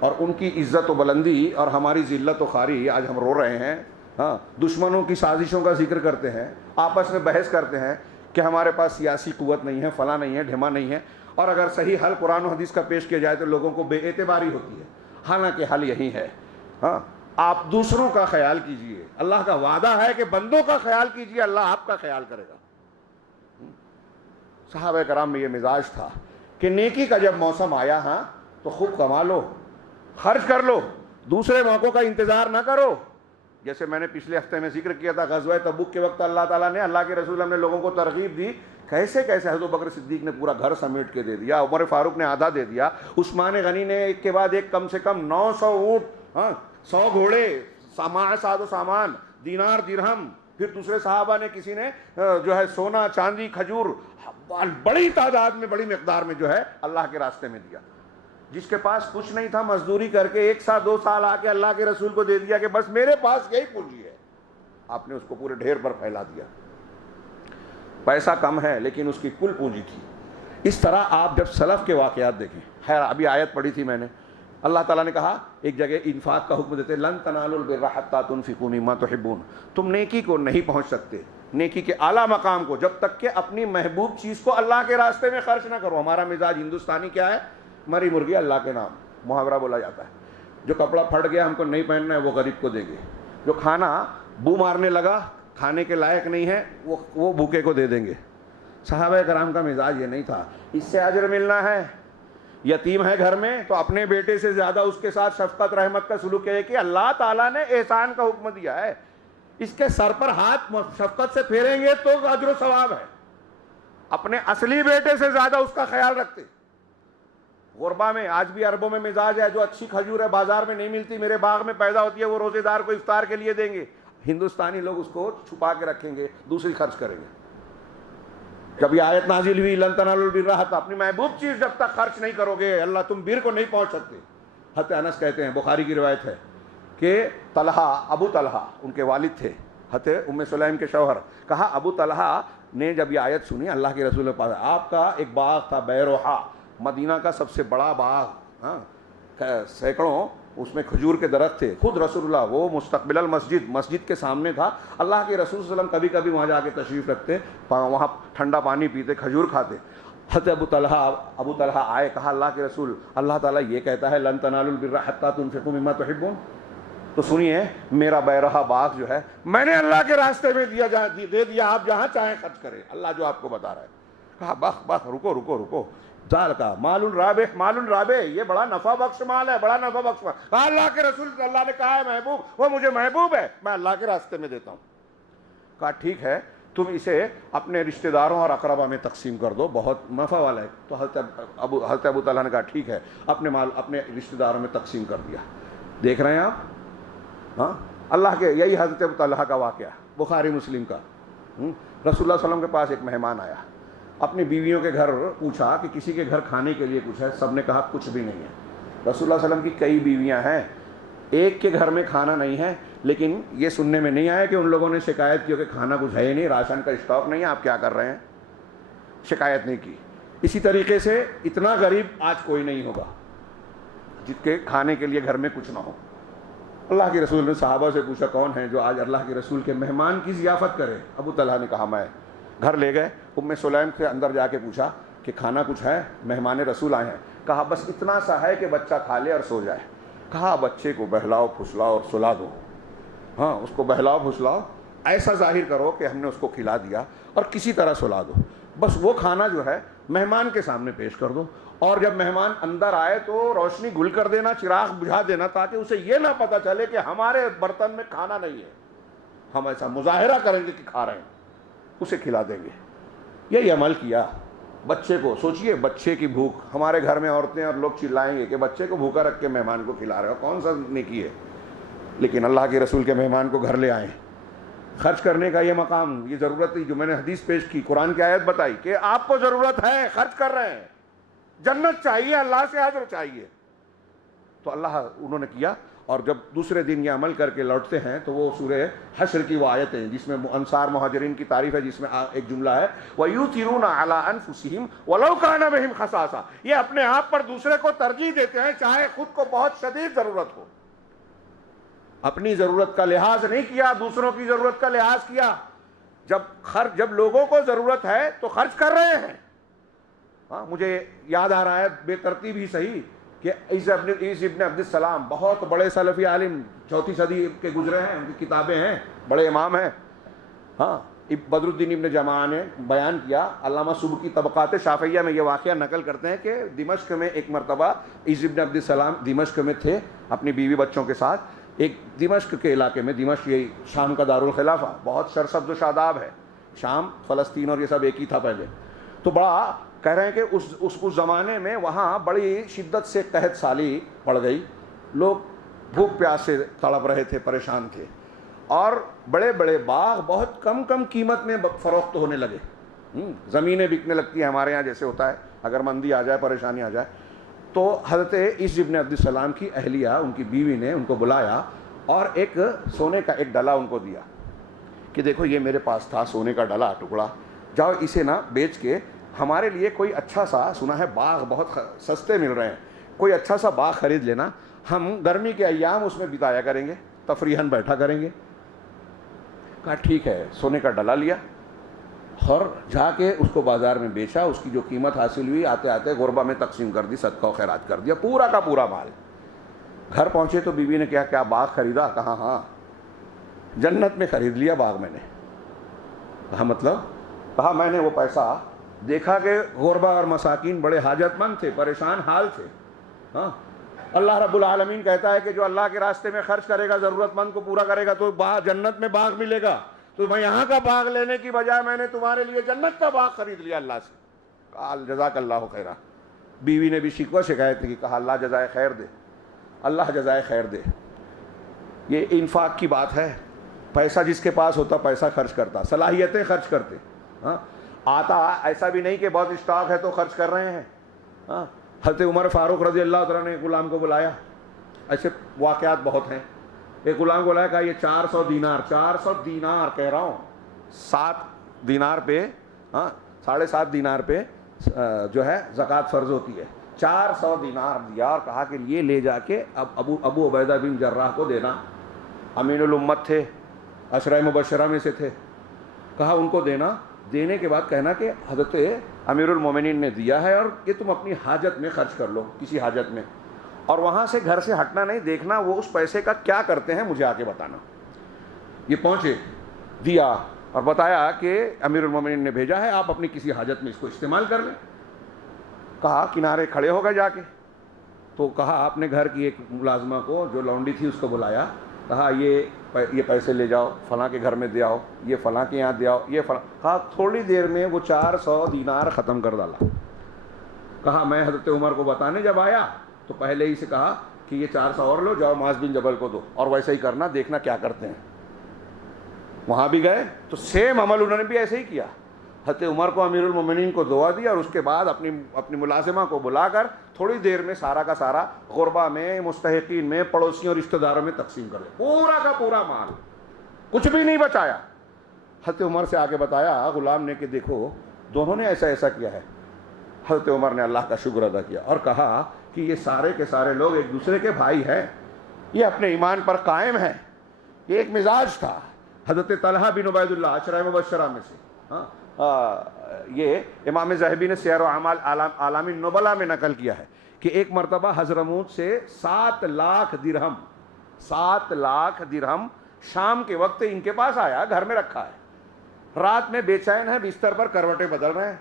اور ان کی عزت و بلندی اور ہماری ذلت و خواری آج ہم رو رہے ہیں۔ ہاں، دشمنوں کی سازشوں کا ذکر کرتے ہیں، آپس میں بحث کرتے ہیں کہ ہمارے پاس سیاسی قوت نہیں ہے، فلاں نہیں ہے، ڈھما نہیں ہے، اور اگر صحیح حل قرآن و حدیث کا پیش کیا جائے تو لوگوں کو بے اعتباری ہوتی ہے، حالانکہ حل یہی ہے۔ ہاں، آپ دوسروں کا خیال کیجئے. اللہ کا وعدہ ہے کہ بندوں کا خیال کیجئے, اللہ آپ کا خیال کرے گا. صحابہ کرام میں یہ مزاج تھا کہ نیکی کا جب موسم آیا ہاں تو خوب کما لو, خرچ کر لو, دوسرے موقعوں کا انتظار نہ کرو. جیسے میں نے پچھلے ہفتے میں ذکر کیا تھا, غزوہ تبوک کے وقت اللہ تعالیٰ نے, اللہ کے رسول نے لوگوں کو ترغیب دی. کیسے کیسے حضرت بکر صدیق نے پورا گھر سمیٹ کے دے دیا, عمر فاروق نے آدھا دے دیا, عثمان غنی نے ایک کے بعد ایک کم سے کم 900 اونٹ, 100 گھوڑے, ساز و سامان, دینار درہم. پھر دوسرے صحابہ نے, کسی نے جو ہے سونا چاندی کھجور بڑی تعداد میں, بڑی مقدار میں جو ہے اللہ کے راستے میں دیا. جس کے پاس کچھ نہیں تھا مزدوری کر کے 1 سال 2 سال آ کے اللہ کے رسول کو دے دیا کہ بس میرے پاس یہی پونجی ہے, آپ نے اس کو پورے ڈھیر پر پھیلا دیا. پیسہ کم ہے لیکن اس کی کل پونجی تھی. اس طرح آپ جب سلف کے واقعات دیکھیں, خیر ابھی آیت پڑھی تھی میں نے, اللہ تعالیٰ نے کہا ایک جگہ انفاق کا حکم دیتے, لن تنالوا البر حتی تنفقوا مما تحبون, تم نیکی کو نہیں پہنچ سکتے, نیکی کے اعلیٰ مقام کو, جب تک کہ اپنی محبوب چیز کو اللہ کے راستے میں خرچ نہ کرو. ہمارا مزاج ہندوستانی کیا ہے, مری مرغی اللہ کے نام, محاورہ بولا جاتا ہے. جو کپڑا پھٹ گیا ہم کو نہیں پہننا ہے وہ غریب کو دیں گے, جو کھانا بو مارنے لگا کھانے کے لائق نہیں ہے وہ بھوکے کو دے دیں گے. صحابہ کرام کا مزاج یہ نہیں تھا. اس سے اجر ملنا ہے, یتیم ہے گھر میں تو اپنے بیٹے سے زیادہ اس کے ساتھ شفقت رحمت کا سلوک ہے کہ اللہ تعالیٰ نے احسان کا حکم دیا ہے, اس کے سر پر ہاتھ شفقت سے پھیریں گے تو اجر و ثواب ہے. اپنے اصلی بیٹے سے زیادہ اس کا خیال رکھتے. غربا میں آج بھی عربوں میں مزاج ہے, جو اچھی کھجور ہے بازار میں نہیں ملتی, میرے باغ میں پیدا ہوتی ہے, وہ روزے دار کو افطار کے لیے دیں گے. ہندوستانی لوگ اس کو چھپا کے رکھیں گے, دوسری خرچ کریں گے. جب یہ آیت نازل ہوئی لن تنالوا البر حتی, اپنی محبوب چیز جب تک خرچ نہیں کرو گے اللہ تم بر کو نہیں پہنچ سکتے. حضرت انس کہتے ہیں, بخاری کی روایت ہے کہ طلحہ, ابو طلحہ ان کے والد تھے, حضرت ام سلیم کے شوہر, کہا ابو طلحہ نے جب یہ آیت سنی اللہ کے رسول کے پاس, آپ کا ایک باغ تھا بیروحا, مدینہ کا سب سے بڑا باغ, سینکڑوں اس میں کھجور کے درخت تھے. خود رسول اللہ وہ مستقبل المسجد, مسجد کے سامنے تھا. اللہ کے رسول صلی اللہ علیہ وسلم کبھی کبھی وہاں جا کے تشریف رکھتے, وہاں ٹھنڈا پانی پیتے, کھجور کھاتے. حضرت ابو طلحہ آئے, کہا اللہ کے رسول, اللہ تعالیٰ یہ کہتا ہے لن تنالوا البر حتی تنفقوا مما تحبون, تو سنیے میرا بیرہا باغ جو ہے میں نے اللہ کے راستے میں دے دیا, آپ جہاں چاہیں خرچ کریں, اللہ جو آپ کو بتا رہا ہے. کہا بخ رکو رکو رکو, ذال کا مال رابح, مال رابح, یہ بڑا نفع بخش مال ہے, بڑا نفع بخش مال. کہا اللہ کے رسول, اللہ نے کہا ہے محبوب, وہ مجھے محبوب ہے, میں اللہ کے راستے میں دیتا ہوں. کہا ٹھیک ہے, تم اسے اپنے رشتہ داروں اور اقربا میں تقسیم کر دو, بہت نفع والا ہے. تو حضرت ابو طلحہ نے کہا ٹھیک ہے, اپنے مال اپنے رشتہ داروں میں تقسیم کر دیا. دیکھ رہے ہیں آپ, ہاں اللہ کے, یہی حضرت ابو طلحہ کا واقعہ بخاری مسلم کا. رسول اللہ صلی اللہ علیہ وسلم کے پاس ایک مہمان آیا, اپنی بیویوں کے گھر پوچھا کہ کسی کے گھر کھانے کے لیے کچھ ہے, سب نے کہا کچھ بھی نہیں ہے. رسول اللہ صلی اللہ علیہ وسلم کی کئی بیویاں ہیں, ایک کے گھر میں کھانا نہیں ہے, لیکن یہ سننے میں نہیں آیا کہ ان لوگوں نے شکایت کی کہ کھانا کچھ ہے ہی نہیں, راشن کا اسٹاک نہیں ہے, آپ کیا کر رہے ہیں, شکایت نہیں کی. اسی طریقے سے اتنا غریب آج کوئی نہیں ہوگا جس کے کھانے کے لیے گھر میں کچھ نہ ہو. اللہ کے رسول نے صحابہ سے پوچھا کون ہے جو آج اللہ کے رسول کے مہمان کی ضیافت کرے. ابو طلحہ نے کہا میں. گھر لے گئے, ام سلیم سے اندر جا کے پوچھا کہ کھانا کچھ ہے, مہمان رسول آئے ہیں. کہا بس اتنا سا ہے کہ بچہ کھا لے اور سو جائے. کہا بچے کو بہلاؤ پھسلاؤ اور سلا دو, ہاں اس کو بہلاؤ پھسلاؤ, ایسا ظاہر کرو کہ ہم نے اس کو کھلا دیا اور کسی طرح سلا دو. بس وہ کھانا جو ہے مہمان کے سامنے پیش کر دو, اور جب مہمان اندر آئے تو روشنی گل کر دینا, چراغ بجھا دینا, تاکہ اسے یہ نہ پتہ چلے کہ ہمارے برتن میں کھانا نہیں ہے. ہم ایسا مظاہرہ کریں گے کہ کھا رہے ہیں, اسے کھلا دیں گے. یہی عمل کیا. بچے کو سوچئے, بچے کی بھوک, ہمارے گھر میں عورتیں اور لوگ چلائیں گے کہ بچے کو بھوکا رکھ کے مہمان کو کھلا رہے ہو, کون سا نیکی ہے. لیکن اللہ کے رسول کے مہمان کو گھر لے آئے. خرچ کرنے کا یہ مقام, یہ ضرورت تھی جو میں نے حدیث پیش کی, قرآن کی آیت بتائی کہ آپ کو ضرورت ہے, خرچ کر رہے ہیں, جنت چاہیے, اللہ سے اجر چاہیے. تو اللہ انہوں نے کیا. اور جب دوسرے دن یہ عمل کر کے لوٹتے ہیں تو وہ سورہ حشر کی وہ آیت ہیں جس میں انصار مہاجرین کی تعریف ہے, جس میں ایک جملہ ہے وَيُؤْثِرُونَ عَلَىٰ أَنفُسِهِمْ وَلَوْ كَانَ بِهِمْ خَصَاصَةٌ, یہ اپنے آپ پر دوسرے کو ترجیح دیتے ہیں چاہے خود کو بہت شدید ضرورت ہو. اپنی ضرورت کا لحاظ نہیں کیا, دوسروں کی ضرورت کا لحاظ کیا. جب لوگوں کو ضرورت ہے تو خرچ کر رہے ہیں. ہاں مجھے یاد آ رہا ہے, بے ترتیب ہی صحیح, کہ عیسی ابن عبد السلام بہت بڑے سلفی عالم، 4 صدی کے گزرے ہیں، ان کی کتابیں ہیں، بڑے امام ہیں. ہاں، بدر الدین ابن جماعہ نے بیان کیا. علامہ سبکی طبقات شافعیہ میں یہ واقعہ نقل کرتے ہیں کہ دمشق میں ایک مرتبہ عیسی ابن عبد السلام دمشق میں تھے اپنی بیوی بچوں کے ساتھ. ایک دمشق کے علاقے میں، دمشق یہ شام کا دارالخلافہ، بہت سرسبز و شاداب ہے. شام، فلسطین اور یہ سب ایک ہی تھا پہلے. تو بڑا کہہ رہے ہیں کہ اس زمانے میں وہاں بڑی شدت سے قحط سالی پڑ گئی. لوگ بھوک پیاس سے تڑپ رہے تھے، پریشان تھے، اور بڑے بڑے باغ بہت کم قیمت میں فروخت ہونے لگے. زمینیں بکنے لگتی ہیں ہمارے یہاں جیسے ہوتا ہے اگر مندی آ جائے، پریشانی آ جائے. تو حضرت عیسی ابن عبد السلام کی اہلیہ، ان کی بیوی نے ان کو بلایا اور ایک سونے کا ایک ڈلا ان کو دیا کہ دیکھو یہ میرے پاس تھا سونے کا ڈلا ٹکڑا، جاؤ اسے نا بیچ کے ہمارے لیے کوئی اچھا سا، سنا ہے باغ بہت سستے مل رہے ہیں، کوئی اچھا سا باغ خرید لینا، ہم گرمی کے ایام اس میں بتایا کریں گے، تفریحاً بیٹھا کریں گے. کہا ٹھیک ہے. سونے کا ڈلا لیا اور جا کے اس کو بازار میں بیچا. اس کی جو قیمت حاصل ہوئی آتے آتے غربا میں تقسیم کر دی، صدقہ و خیرات کر دیا، پورا کا پورا مال. گھر پہنچے تو بیوی نے کیا باغ خریدا؟ کہا ہاں، جنت میں خرید لیا باغ میں نے. کہا مطلب؟ کہا میں نے وہ پیسہ دیکھا کہ غربا اور مساکین بڑے حاجت مند تھے، پریشان حال تھے. ہاں، اللہ رب العالمین کہتا ہے کہ جو اللہ کے راستے میں خرچ کرے گا، ضرورت مند کو پورا کرے گا تو جنت میں باغ ملے گا. تو میں یہاں کا باغ لینے کی بجائے میں نے تمہارے لیے جنت کا باغ خرید لیا اللہ سے. کہا جزاک اللہ خیرہ. بیوی نے بھی شکوہ شکایت کی، کہا اللہ جزائے خیر دے، اللہ جزائے خیر دے. یہ انفاق کی بات ہے. پیسہ جس کے پاس ہوتا پیسہ خرچ کرتا، صلاحیتیں خرچ کرتے. ہاں، آتا ایسا بھی نہیں کہ بہت اسٹاک ہے تو خرچ کر رہے ہیں. ہاں، حضرت عمر فاروق رضی اللہ تعالیٰ نے غلام کو بلایا. ایسے واقعات بہت ہیں. ایک غلام کو بلایا، کہا یہ 400 دینار کہہ رہا ہوں، 7 دینار پہ، ہاں 7.5 دینار پہ جو ہے زکوٰۃ فرض ہوتی ہے. 400 دینار دیا اور کہا کہ یہ لے جا کے اب ابو عبیدہ بن جراح کو دینا. امین الامت تھے، عشرہ مبشرہ میں سے تھے. کہا ان کو دینا، دینے کے بعد کہنا کہ حضرت امیر المومنین نے دیا ہے اور یہ تم اپنی حاجت میں خرچ کر لو، کسی حاجت میں. اور وہاں سے گھر سے ہٹنا نہیں، دیکھنا وہ اس پیسے کا کیا کرتے ہیں، مجھے آ کے بتانا. یہ پہنچے، دیا اور بتایا کہ امیر المومنین نے بھیجا ہے، آپ اپنی کسی حاجت میں اس کو استعمال کر لیں. کہا کنارے کھڑے ہو گئے جا کے. تو کہا اپنے گھر کی ایک ملازمہ کو جو لونڈی تھی اس کو بلایا. کہا یہ پیسے لے جاؤ، فلاں کے گھر میں دے آؤ، یہ فلاں کے یہاں دے آؤ، یہ فلاں. کہا تھوڑی دیر میں وہ 400 دینار ختم کر ڈالا. کہا میں حضرت عمر کو بتانے جب آیا تو پہلے ہی سے کہا کہ یہ 400 اور لو، جاؤ معاذ بن جبل کو دو، اور ویسا ہی کرنا، دیکھنا کیا کرتے ہیں. وہاں بھی گئے تو سیم عمل انہوں نے بھی ایسے ہی کیا. حضرت عمر کو امیر المومنین کو دعا دی اور اس کے بعد اپنی ملازمہ کو بلا کر تھوڑی دیر میں سارا کا سارا غربا میں، مستحقین میں، پڑوسیوں اور رشتہ داروں میں تقسیم کر دیا، پورا کا پورا مال، کچھ بھی نہیں بچایا. حضرت عمر سے آگے بتایا غلام نے کہ دیکھو دونوں نے ایسا کیا ہے. حضرت عمر نے اللہ کا شکر ادا کیا اور کہا کہ یہ سارے کے سارے لوگ ایک دوسرے کے بھائی ہیں، یہ اپنے ایمان پر قائم ہیں. یہ ایک مزاج تھا. حضرت طلحہ بن عبید اللہ عشرہ مبشرہ میں سے. یہ امام ذہبی نے سیر و اعمال اعلام النبلاء میں نقل کیا ہے کہ ایک مرتبہ حضرموت سے 7 لاکھ درہم شام کے وقت ان کے پاس آیا، گھر میں رکھا ہے. رات میں بے چین ہے، بستر پر کروٹیں بدل رہے ہیں.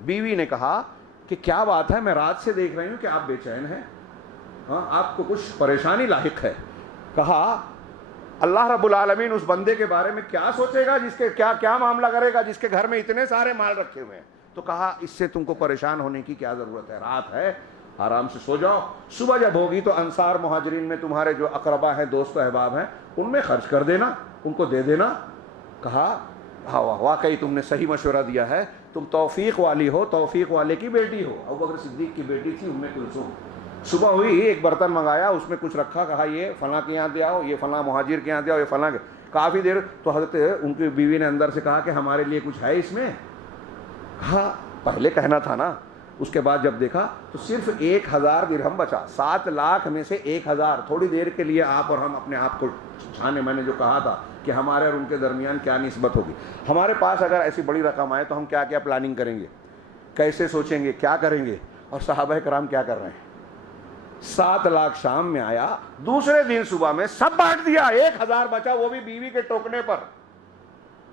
بیوی نے کہا کہ کیا بات ہے، میں رات سے دیکھ رہی ہوں کہ آپ بے چین ہیں، ہاں آپ کو کچھ پریشانی لاحق ہے. کہا اللہ رب العالمین اس بندے کے بارے میں کیا سوچے گا، جس کے کیا معاملہ کرے گا، جس کے گھر میں اتنے سارے مال رکھے ہوئے ہیں. تو کہا اس سے تم کو پریشان ہونے کی کیا ضرورت ہے، رات ہے، آرام سے سو جاؤ، صبح جب ہوگی تو انصار مہاجرین میں تمہارے جو اقربا ہیں، دوست و احباب ہیں، ان میں خرچ کر دینا، ان کو دے دینا. کہا ہاں واقعی تم نے صحیح مشورہ دیا ہے، تم توفیق والی ہو، توفیق والے کی بیٹی ہو. ابوبکر صدیق کی بیٹی تھی ام کلثوم. صبح ہوئی، ایک برتن منگایا، اس میں کچھ رکھا، کہا یہ فلاں کے یہاں دے آؤ، یہ فلاں مہاجر کے یہاں دے آؤ، یہ فلاں کے. کافی دیر تو حضرت ان کی بیوی نے اندر سے کہا کہ ہمارے لیے کچھ ہے اس میں. کہا پہلے کہنا تھا نا. اس کے بعد جب دیکھا تو صرف 1000 درہم بچا. 7 لاکھ میں سے 1000. تھوڑی دیر کے لیے آپ اور ہم اپنے آپ کو چھانے. میں نے جو کہا تھا کہ ہمارے اور ان کے درمیان کیا نسبت ہوگی. ہمارے پاس اگر ایسی بڑی رقم آئے تو ہم کیا کیا پلاننگ کریں گے، کیسے سوچیں گے، کیا کریں گے، اور صحابہ کرام کیا کر رہے ہیں. 7 لاکھ شام میں آیا, دوسرے دن صبح میں سب بانٹ دیا, 1000 بچا, وہ بھی بیوی کے ٹوکنے پر.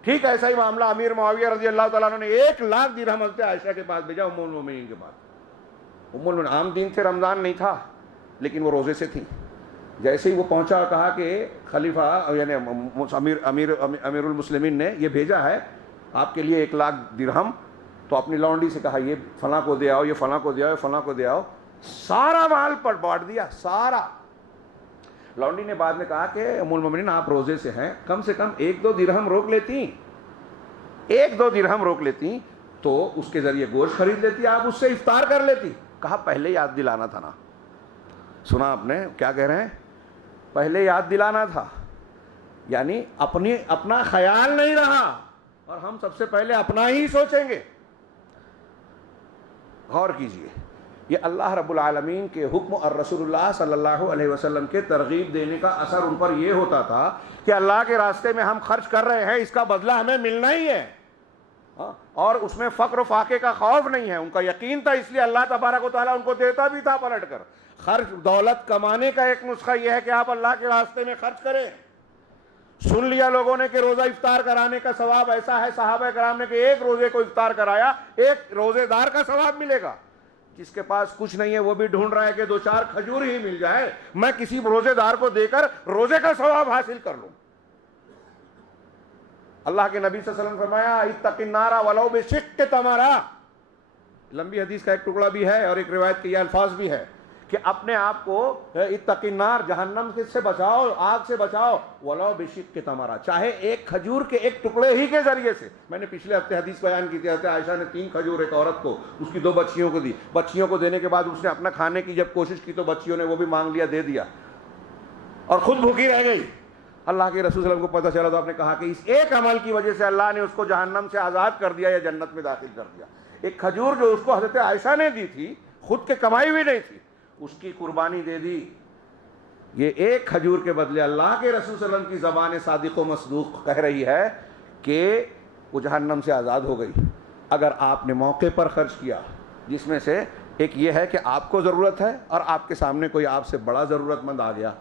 ٹھیک ایسا ہی معاملہ امیر معاویہ رضی اللہ تعالیٰ عنہ نے 1 لاکھ درہم حضرت عائشہ کے پاس بھیجا, ام المومنین کے پاس. ام المومنین عام دن تھے, رمضان نہیں تھا, لیکن وہ روزے سے تھیں. جیسے ہی وہ پہنچا اور کہا کہ خلیفہ یعنی امیر المسلمین نے یہ بھیجا ہے آپ کے لیے 1 لاکھ درہم, تو اپنی لونڈی سے کہا یہ فلاں کو دے آؤ, یہ فلاں کو دے آؤ, فلاں کو دے آؤ. سارا مال پر بانٹ دیا سارا. لونڈی نے بعد میں کہا کہ ام المومنین آپ روزے سے ہیں, کم سے کم 1-2 درہم روک لیتی, 1-2 درہم روک لیتی تو اس کے ذریعے گوشت خرید لیتی, آپ اس سے افطار کر لیتی. کہا پہلے یاد دلانا تھا نا. سنا آپ نے کیا کہہ رہے ہیں؟ پہلے یاد دلانا تھا, یعنی اپنا خیال نہیں رہا, اور ہم سب سے پہلے اپنا ہی سوچیں گے. غور کیجئے, یہ اللہ رب العالمین کے حکم اور رسول اللہ صلی اللہ علیہ وسلم کے ترغیب دینے کا اثر ان پر یہ ہوتا تھا کہ اللہ کے راستے میں ہم خرچ کر رہے ہیں, اس کا بدلہ ہمیں ملنا ہی ہے, اور اس میں فقر و فاقے کا خوف نہیں ہے. ان کا یقین تھا, اس لیے اللہ تبارک و تعالیٰ ان کو دیتا بھی تھا پلٹ کر. خرچ دولت کمانے کا ایک نسخہ یہ ہے کہ آپ اللہ کے راستے میں خرچ کریں. سن لیا لوگوں نے کہ روزہ افطار کرانے کا ثواب ایسا ہے, صحابہ کرام نے کہ 1 روزے کو افطار کرایا 1 روزے دار کا ثواب ملے گا. جس کے پاس کچھ نہیں ہے وہ بھی ڈھونڈ رہا ہے کہ 2-4 کھجور ہی مل جائے, میں کسی روزے دار کو دے کر روزے کا ثواب حاصل کر لوں. اللہ کے نبی صلی اللہ علیہ وسلم فرمایا اتق النار ولو بشق تمرہ. لمبی حدیث کا ایک ٹکڑا بھی ہے اور ایک روایت کے یہ الفاظ بھی ہے کہ اپنے آپ کو اتق النار جہنم سے بچاؤ, آگ سے بچاؤ, ولو بشق تمرہ, چاہے 1 کھجور کے 1 ٹکڑے ہی کے ذریعے سے. میں نے پچھلے ہفتے حدیث بیان کی تھی, حضرت عائشہ نے 3 کھجور ایک عورت کو, اس کی 2 بچیوں کو دی. بچیوں کو دینے کے بعد اس نے اپنا کھانے کی جب کوشش کی تو بچیوں نے وہ بھی مانگ لیا, دے دیا, اور خود بھوکی رہ گئی. اللہ کے رسول صلی اللہ علیہ وسلم کو پتہ چلا تو آپ نے کہا کہ اس ایک عمل کی وجہ سے اللہ نے اس کو جہنم سے آزاد کر دیا یا جنت میں داخل کر دیا. 1 کھجور جو اس کو حضرت عائشہ نے دی تھی, خود کے کمائی بھی نہیں تھی, اس کی قربانی دے دی. یہ 1 کھجور کے بدلے اللہ کے رسول صلی اللہ علیہ وسلم کی زبان صادق و مصدوق کہہ رہی ہے کہ وہ جہنم سے آزاد ہو گئی. اگر آپ نے موقع پر خرچ کیا, جس میں سے ایک یہ ہے کہ آپ کو ضرورت ہے اور آپ کے سامنے کوئی آپ سے بڑا ضرورت مند آ گیا,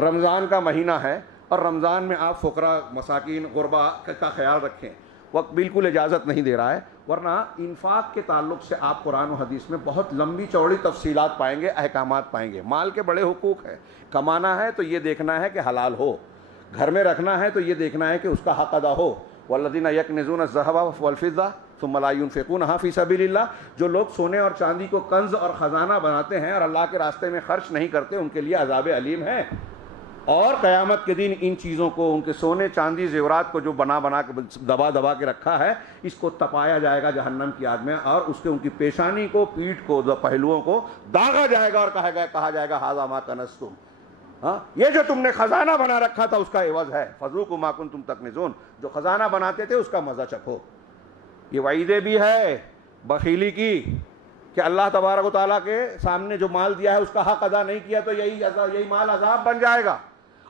رمضان کا مہینہ ہے اور رمضان میں آپ فقراء مساکین غربا کا خیال رکھیں. وقت بالکل اجازت نہیں دے رہا ہے, ورنہ انفاق کے تعلق سے آپ قرآن و حدیث میں بہت لمبی چوڑی تفصیلات پائیں گے, احکامات پائیں گے. مال کے بڑے حقوق ہیں. کمانا ہے تو یہ دیکھنا ہے کہ حلال ہو, گھر میں رکھنا ہے تو یہ دیکھنا ہے کہ اس کا حق ادا ہو. والذین یکنزون الذھب والفضہ ثم لا ينفقونها فی سبیل اللہ. جو لوگ سونے اور چاندی کو کنز اور خزانہ بناتے ہیں اور اللہ کے راستے میں خرچ نہیں کرتے, ان کے لیے عذاب علیم ہے. اور قیامت کے دن ان چیزوں کو, ان کے سونے چاندی زیورات کو جو بنا کے دبا کے رکھا ہے, اس کو تپایا جائے گا جہنم کی آگ میں, اور اس کے ان کی پیشانی کو, پیٹھ کو, پہلوؤں کو داغا جائے گا اور کہا جائے گا ھذا ما کنزتم, یہ جو تم نے خزانہ بنا رکھا تھا اس کا عوض ہے. فذوقوا ما کنتم تکنزون, جو خزانہ بناتے تھے اس کا مزہ چکھو. یہ وعیدیں بھی ہے بخیلی کی کہ اللہ تبارک و تعالیٰ کے سامنے جو مال دیا ہے اس کا حق ادا نہیں کیا تو یہی مال عذاب بن جائے گا.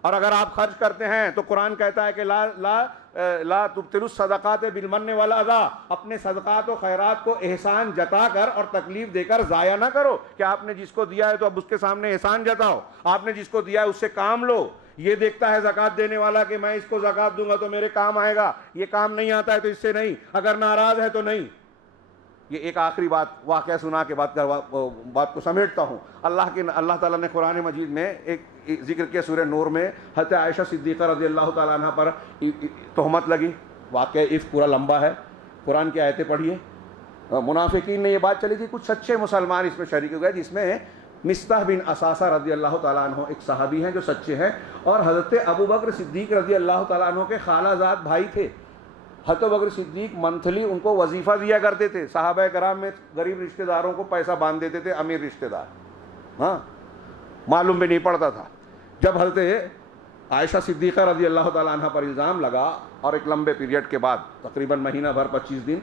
اور اگر آپ خرچ کرتے ہیں تو قرآن کہتا ہے کہ لا تبطلوا الصدقات بالمن والاذى, اپنے صدقات و خیرات کو احسان جتا کر اور تکلیف دے کر ضائع نہ کرو. کہ آپ نے جس کو دیا ہے تو اب اس کے سامنے احسان جتاؤ, آپ نے جس کو دیا ہے اس سے کام لو. یہ دیکھتا ہے زکوٰۃ دینے والا کہ میں اس کو زکوٰۃ دوں گا تو میرے کام آئے گا, یہ کام نہیں آتا ہے تو اس سے نہیں, اگر ناراض ہے تو نہیں. یہ ایک آخری واقعہ سنا کے بات کو سمیٹتا ہوں. اللہ تعالیٰ نے قرآن مجید میں ایک ذکر کیا, سورہ نور میں حضرت عائشہ صدیقہ رضی اللہ تعالیٰ عنہ پر تہمت لگی. واقعہ عفق پورا لمبا ہے, قرآن کی آیتیں پڑھیے. منافقین نے یہ بات چلی تھی, کچھ سچے مسلمان اس میں شریک ہو گئے, جس میں مصطح بن اساسہ رضی اللہ تعالیٰ عنہ ایک صحابی ہیں جو سچے ہیں, اور حضرت ابو بکر صدیق رضی اللہ تعالیٰ عنہ کے خالہ زاد بھائی تھے. حضرت بکر صدیق منتھلی ان کو وظیفہ دیا کرتے تھے. صحابہ کرام میں غریب رشتہ داروں کو پیسہ باندھ دیتے تھے امیر رشتہ دار, معلوم بھی نہیں پڑتا تھا. جب حضرت عائشہ صدیقہ رضی اللہ تعالیٰ عنہ پر الزام لگا اور ایک لمبے پیریڈ کے بعد تقریباً مہینہ بھر 25 دن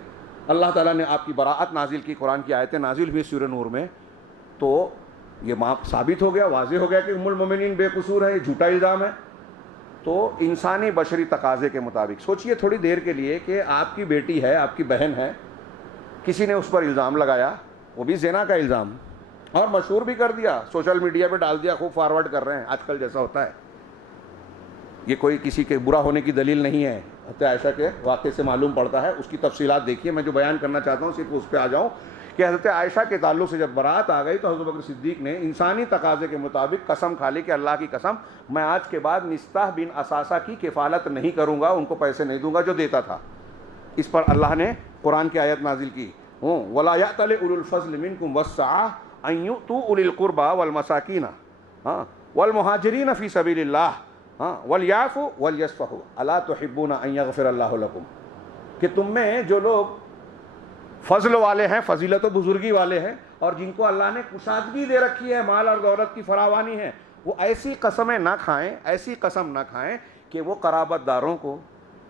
اللہ تعالیٰ نے آپ کی براعت نازل کی, قرآن کی آیتیں نازل ہوئی سورہ نور میں, تو یہ ثابت ہو گیا, واضح ہو گیا کہ ام المومنین بے قصور ہے, یہ جھوٹا الزام ہے. تو انسانی بشری تقاضے کے مطابق سوچئے تھوڑی دیر کے لیے کہ آپ کی بیٹی ہے, آپ کی بہن ہے, کسی نے اس پر الزام لگایا, وہ بھی زنا کا الزام, اور مشہور بھی کر دیا, سوشل میڈیا پہ ڈال دیا, خوب فارورڈ کر رہے ہیں آج کل جیسا ہوتا ہے. یہ کوئی کسی کے برا ہونے کی دلیل نہیں ہے, حضرت عائشہ کے واقعے سے معلوم پڑتا ہے. اس کی تفصیلات دیکھیے. میں جو بیان کرنا چاہتا ہوں صرف اس پہ آ جاؤں کہ حضرت عائشہ کے تعلق سے جب برات آ گئی تو حضرت بکر صدیق نے انسانی تقاضے کے مطابق قسم کھا لی کہ اللہ کی قسم میں آج کے بعد مصطح بن اساسہ کی کفالت نہیں کروں گا, ان کو پیسے نہیں دوں گا جو دیتا تھا. اس پر اللہ نے قرآن کی آیت نازل کی, وَلَا يَأْتَلِ أُولُو الْفَضْلِ مِنْكُمْ وَالسَّعَةِ أَن يُؤْتُوا أُولِي الْقُرْبَى وَالْمَسَاكِينَ وَالْمُهَاجِرِينَ فِي سَبِيلِ اللَّهِ وَلْيَعْفُوا وَلْيَصْفَحُوا أَلَا تُحِبُّونَ أَن يَغْفِرَ اللَّهُ لَكُمْ. کہ تم میں جو لوگ فضل والے ہیں, فضیلت و بزرگی والے ہیں, اور جن کو اللہ نے کشادگی دے رکھی ہے, مال اور دولت کی فراوانی ہے, وہ ایسی قسمیں نہ کھائیں, ایسی قسم نہ کھائیں کہ وہ قرابت داروں کو,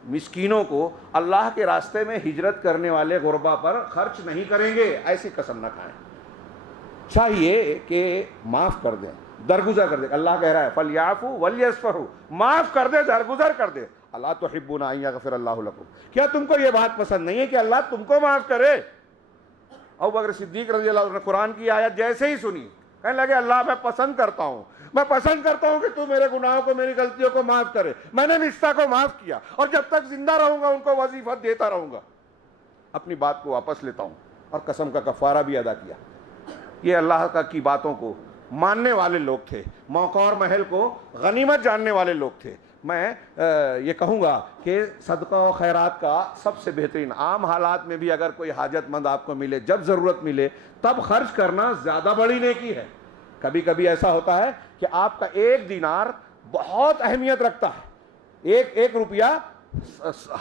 مسکینوں کو, اللہ کے راستے میں ہجرت کرنے والے غربا پر خرچ نہیں کریں گے. ایسی قسم نہ کھائیں. چاہیے کہ معاف کر دیں, درگزر کر دیں. اللہ کہہ رہا ہے فَلْيَعْفُوا وَلْيَصْفَحُوا, معاف کر دے, درگزر کر دے. اللہ تحبون ان یغفر اللہ لکم, کیا تم کو یہ بات پسند نہیں ہے کہ اللہ تم کو معاف کرے؟ ابو بکر صدیق رضی اللہ عنہ نے قرآن کی آیت جیسے ہی سنی کہنے لگے اللہ میں پسند کرتا ہوں کہ تو میرے گناہوں کو, میری غلطیوں کو معاف کرے. میں نے مصطح کو معاف کیا اور جب تک زندہ رہوں گا ان کو وظیفہ دیتا رہوں گا. اپنی بات کو واپس لیتا ہوں, اور قسم کا کفارہ بھی ادا کیا. یہ اللہ کی باتوں کو ماننے والے لوگ تھے, موقع اور محل کو غنیمت جاننے والے لوگ تھے. میں یہ کہوں گا کہ صدقہ و خیرات کا سب سے بہترین, عام حالات میں بھی اگر کوئی حاجت مند آپ کو ملے, جب ضرورت ملے تب خرچ کرنا زیادہ بڑی نیکی ہے. کبھی کبھی ایسا ہوتا ہے کہ آپ کا ایک دینار بہت اہمیت رکھتا ہے, ایک روپیہ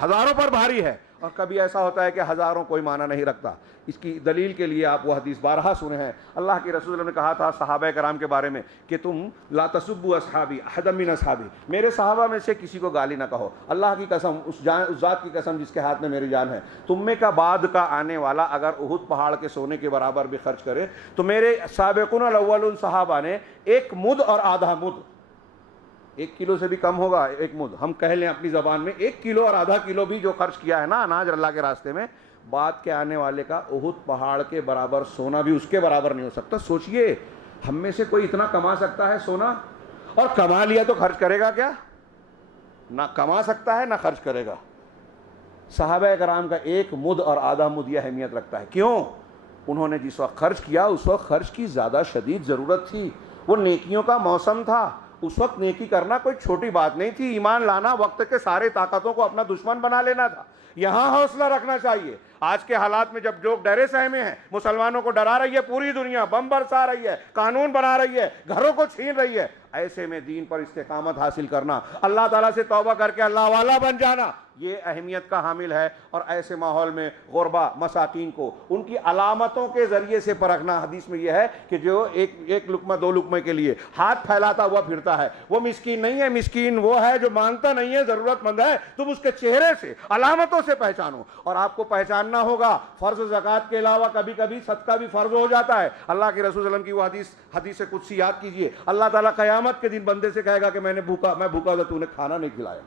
ہزاروں پر بھاری ہے, اور کبھی ایسا ہوتا ہے کہ ہزاروں کوئی معنی نہیں رکھتا. اس کی دلیل کے لیے آپ وہ حدیث بارہا سنے ہیں. اللہ کے رسول نے کہا تھا صحابہ کرام کے بارے میں کہ تم لا تسبوا اصحابی احدا من اصحابی, میرے صحابہ میں سے کسی کو گالی نہ کہو. اللہ کی قسم, اس ذات کی قسم جس کے ہاتھ میں میری جان ہے, تم میں کا بعد کا آنے والا اگر احد پہاڑ کے سونے کے برابر بھی خرچ کرے تو میرے سابقون الاولون صحابہ نے ایک مد اور آدھا مد, 1 کلو سے بھی کم ہوگا ایک مد, ہم کہہ لیں اپنی زبان میں 1 کلو اور آدھا کلو بھی جو خرچ کیا ہے نا اناج اللہ کے راستے میں, بعد کے آنے والے کا احد پہاڑ کے برابر سونا بھی اس کے برابر نہیں ہو سکتا. سوچئے ہم میں سے کوئی اتنا کما سکتا ہے سونا, اور کما لیا تو خرچ کرے گا کیا؟ نہ کما سکتا ہے نہ خرچ کرے گا. صحابہ کرام کا 1 مد اور آدھا مد یہ اہمیت رکھتا ہے. کیوں؟ انہوں نے جس وقت خرچ کیا اس وقت خرچ کی زیادہ شدید ضرورت تھی, وہ نیکیوں کا موسم تھا. اس وقت نیکی کرنا کوئی چھوٹی بات نہیں تھی. ایمان لانا وقت کے سارے طاقتوں کو اپنا دشمن بنا لینا تھا. یہاں حوصلہ رکھنا چاہیے. آج کے حالات میں جب لوگ ڈرے سہمے ہیں, مسلمانوں کو ڈرا رہی ہے پوری دنیا, بم برسا رہی ہے, قانون بنا رہی ہے, گھروں کو چھین رہی ہے, ایسے میں دین پر استقامت حاصل کرنا, اللہ تعالیٰ سے توبہ کر کے اللہ والا بن جانا, یہ اہمیت کا حامل ہے. اور ایسے ماحول میں غربا مساکین کو ان کی علامتوں کے ذریعے سے پرکھنا. حدیث میں یہ ہے کہ جو ایک لقمہ 2 لقمے کے لیے ہاتھ پھیلاتا ہوا پھرتا ہے وہ مسکین نہیں ہے. مسکین وہ ہے جو مانگتا نہیں ہے, ضرورت مند ہے. تم اس کے چہرے سے, علامتوں سے پہچانو. اور آپ کو پہچاننا ہوگا فرض زکوٰۃ کے علاوہ کبھی کبھی صدقہ بھی فرض ہو جاتا ہے. اللہ کے رسول صلی اللہ علیہ وسلم کی وہ حدیث قدسی یاد کیجئے. اللہ تعالیٰ قیامت کے دن بندے سے کہے گا کہ میں بھوکا تھا, تو نے کھانا نہیں کھلایا,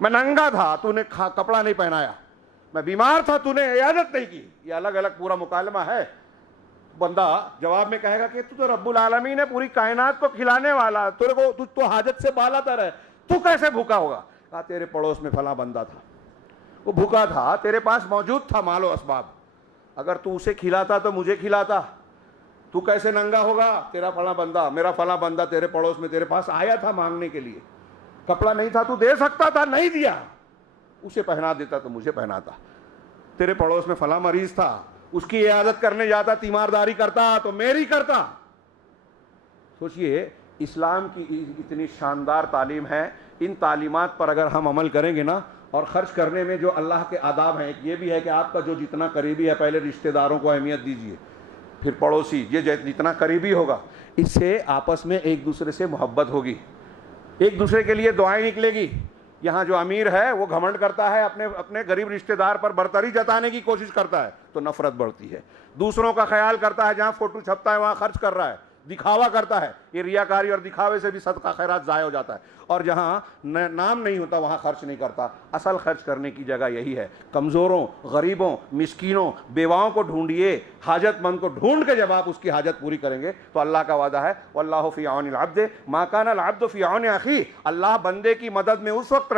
میں ننگا تھا, تو نے کپڑا نہیں پہنایا, میں بیمار تھا, تو نے عیادت نہیں کی. یہ الگ الگ پورا مکالمہ ہے. بندہ جواب میں کہے گا کہ تو رب العالمین ہے, پوری کائنات کو کھلانے والا, تو حاجت سے بالا تر ہے, تو کیسے بھوکا ہوگا؟ کہا تیرے پڑوس میں فلاں بندہ تھا, وہ بھوکا تھا, تیرے پاس موجود تھا مال و اسباب, اگر تو اسے کھلاتا تو مجھے کھلاتا, تو کیسے ننگا ہوگا؟ تیرا فلاں بندہ, میرا فلاں بندہ تیرے پڑوس میں تیرے پاس آیا تھا مانگنے کے لیے, کپڑا نہیں تھا تو دے سکتا تھا, نہیں دیا, اسے پہنا دیتا تو مجھے پہناتا. تیرے پڑوس میں فلاں مریض تھا, اس کی عیادت کرنے جاتا, تیمارداری کرتا تو میری کرتا. سوچئے اسلام کی اتنی شاندار تعلیم ہے, ان تعلیمات پر اگر ہم عمل کریں گے نا, اور خرچ کرنے میں جو اللہ کے آداب ہیں, یہ بھی ہے کہ آپ کا جو جتنا قریبی ہے پہلے رشتہ داروں کو اہمیت دیجئے, پھر پڑوسی, یہ جتنا قریبی ہوگا اس سے آپس میں ایک دوسرے سے محبت ہوگی, ایک دوسرے کے لیے دعائیں نکلے گی. یہاں جو امیر ہے وہ گھمنڈ کرتا ہے, اپنے غریب رشتہ دار پر برتری جتانے کی کوشش کرتا ہے تو نفرت بڑھتی ہے. دوسروں کا خیال کرتا ہے, جہاں فوٹو چھپتا ہے وہاں خرچ کر رہا ہے دکھاوا کرتا ہے، یہ ریاکاری اور دکھاوے سے بھی صدقہ خیرات ضائع ہو جاتا ہے، اور جہاں نام نہیں ہوتا وہاں خرچ نہیں کرتا۔ اصل خرچ کرنے کی جگہ یہی ہے، کمزوروں، غریبوں، مسکینوں، بیواؤں کو ڈھونڈیے، حاجت مند کو ڈھونڈ کے جب آپ اس کی حاجت پوری کریں گے تو اللہ کا وعدہ ہے واللہ فی عون العبد ما کان العبد فی عون اخیہ، اللہ بندے کی مدد میں اس وقت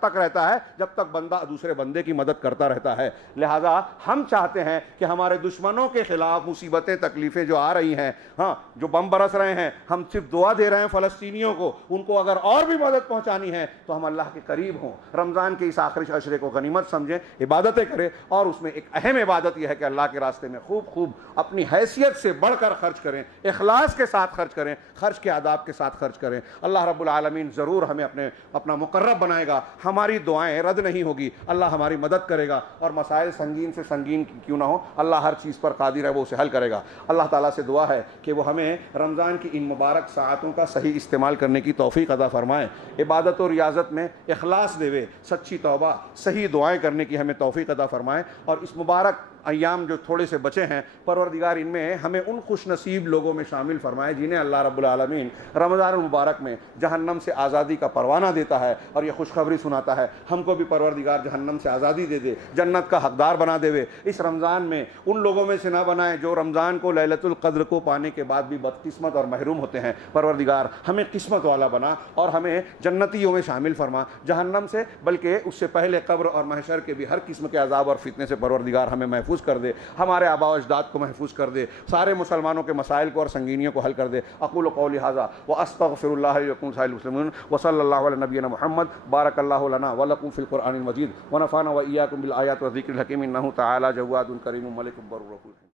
تک رہتا ہے جب تک بندہ دوسرے بندے کی مدد کرتا رہتا ہے۔ لہذا ہم چاہتے ہیں کہ ہمارے دشمنوں کے خلاف مصیبتیں تکلیفیں جو آ رہی ہیں، ہاں جو بم برس رہے ہیں، ہم صرف دعا دے رہے ہیں فلسطینیوں کو، ان کو اگر اور بھی مدد پہنچانی ہے تو ہم اللہ کے قریب ہوں، رمضان کے اس آخری عشرے کو غنیمت سمجھیں، عبادتیں کریں، اور اس میں ایک اہم عبادت یہ ہے کہ اللہ کے راستے میں خوب اپنی حیثیت سے بڑھ کر خرچ کریں، اخلاص کے ساتھ خرچ کریں، خرچ کے آداب کے ساتھ خرچ کریں۔ اللہ رب العالمین ضرور ہمیں اپنا مقرب بنائے گا، ہماری دعائیں رد نہیں ہوگی، اللہ ہماری مدد کرے گا، اور مسائل سنگین سے سنگین کیوں نہ ہو اللہ ہر چیز پر قادر ہے، وہ اسے حل کرے گا۔ اللہ تعالیٰ سے دعا ہے کہ وہ ہمیں رمضان کی ان مبارک ساعتوں کا صحیح استعمال کرنے کی توفیق عطا فرمائے، عبادت و ریاضت میں اخلاص دے، سچی توبہ، صحیح دعائیں کرنے کی ہمیں توفیق عطا فرمائے، اور اس مبارک ایام جو تھوڑے سے بچے ہیں پروردگار ان میں ہمیں ان خوش نصیب لوگوں میں شامل فرمائے جنہیں اللہ رب العالمین رمضان المبارک میں جہنم سے آزادی کا پروانہ دیتا ہے اور یہ خوشخبری سناتا ہے۔ ہم کو بھی پروردگار جہنم سے آزادی دے دے، جنت کا حقدار بنا دے، اس رمضان میں ان لوگوں میں سے نہ بنائے جو رمضان کو لیلۃ القدر کو پانے کے بعد بھی بدقسمت اور محروم ہوتے ہیں۔ پروردگار ہمیں قسمت والا بنا اور ہمیں جنتیوں میں شامل فرما، جہنم سے بلکہ اس سے پہلے قبر اور محشر کے بھی ہر قسم کے عذاب اور فتنے سے پروردگار ہمیں محفوظ کر دے، ہمارے آباء و اجداد کو محفوظ کر دے، سارے مسلمانوں کے مسائل کو اور سنگینیوں کو حل کر دے۔ اقول قولی ھذا واستغفر اللہ لی ولکم سائر المسلمین وصلی اللہ علی نبینا محمد۔ بارک اللہ لنا ولکم فی القرآن المجید ونفعنا وإیاکم بالآیات والذکر الحکیم، انہ تعالی جواد کریم ملک بر رحیم۔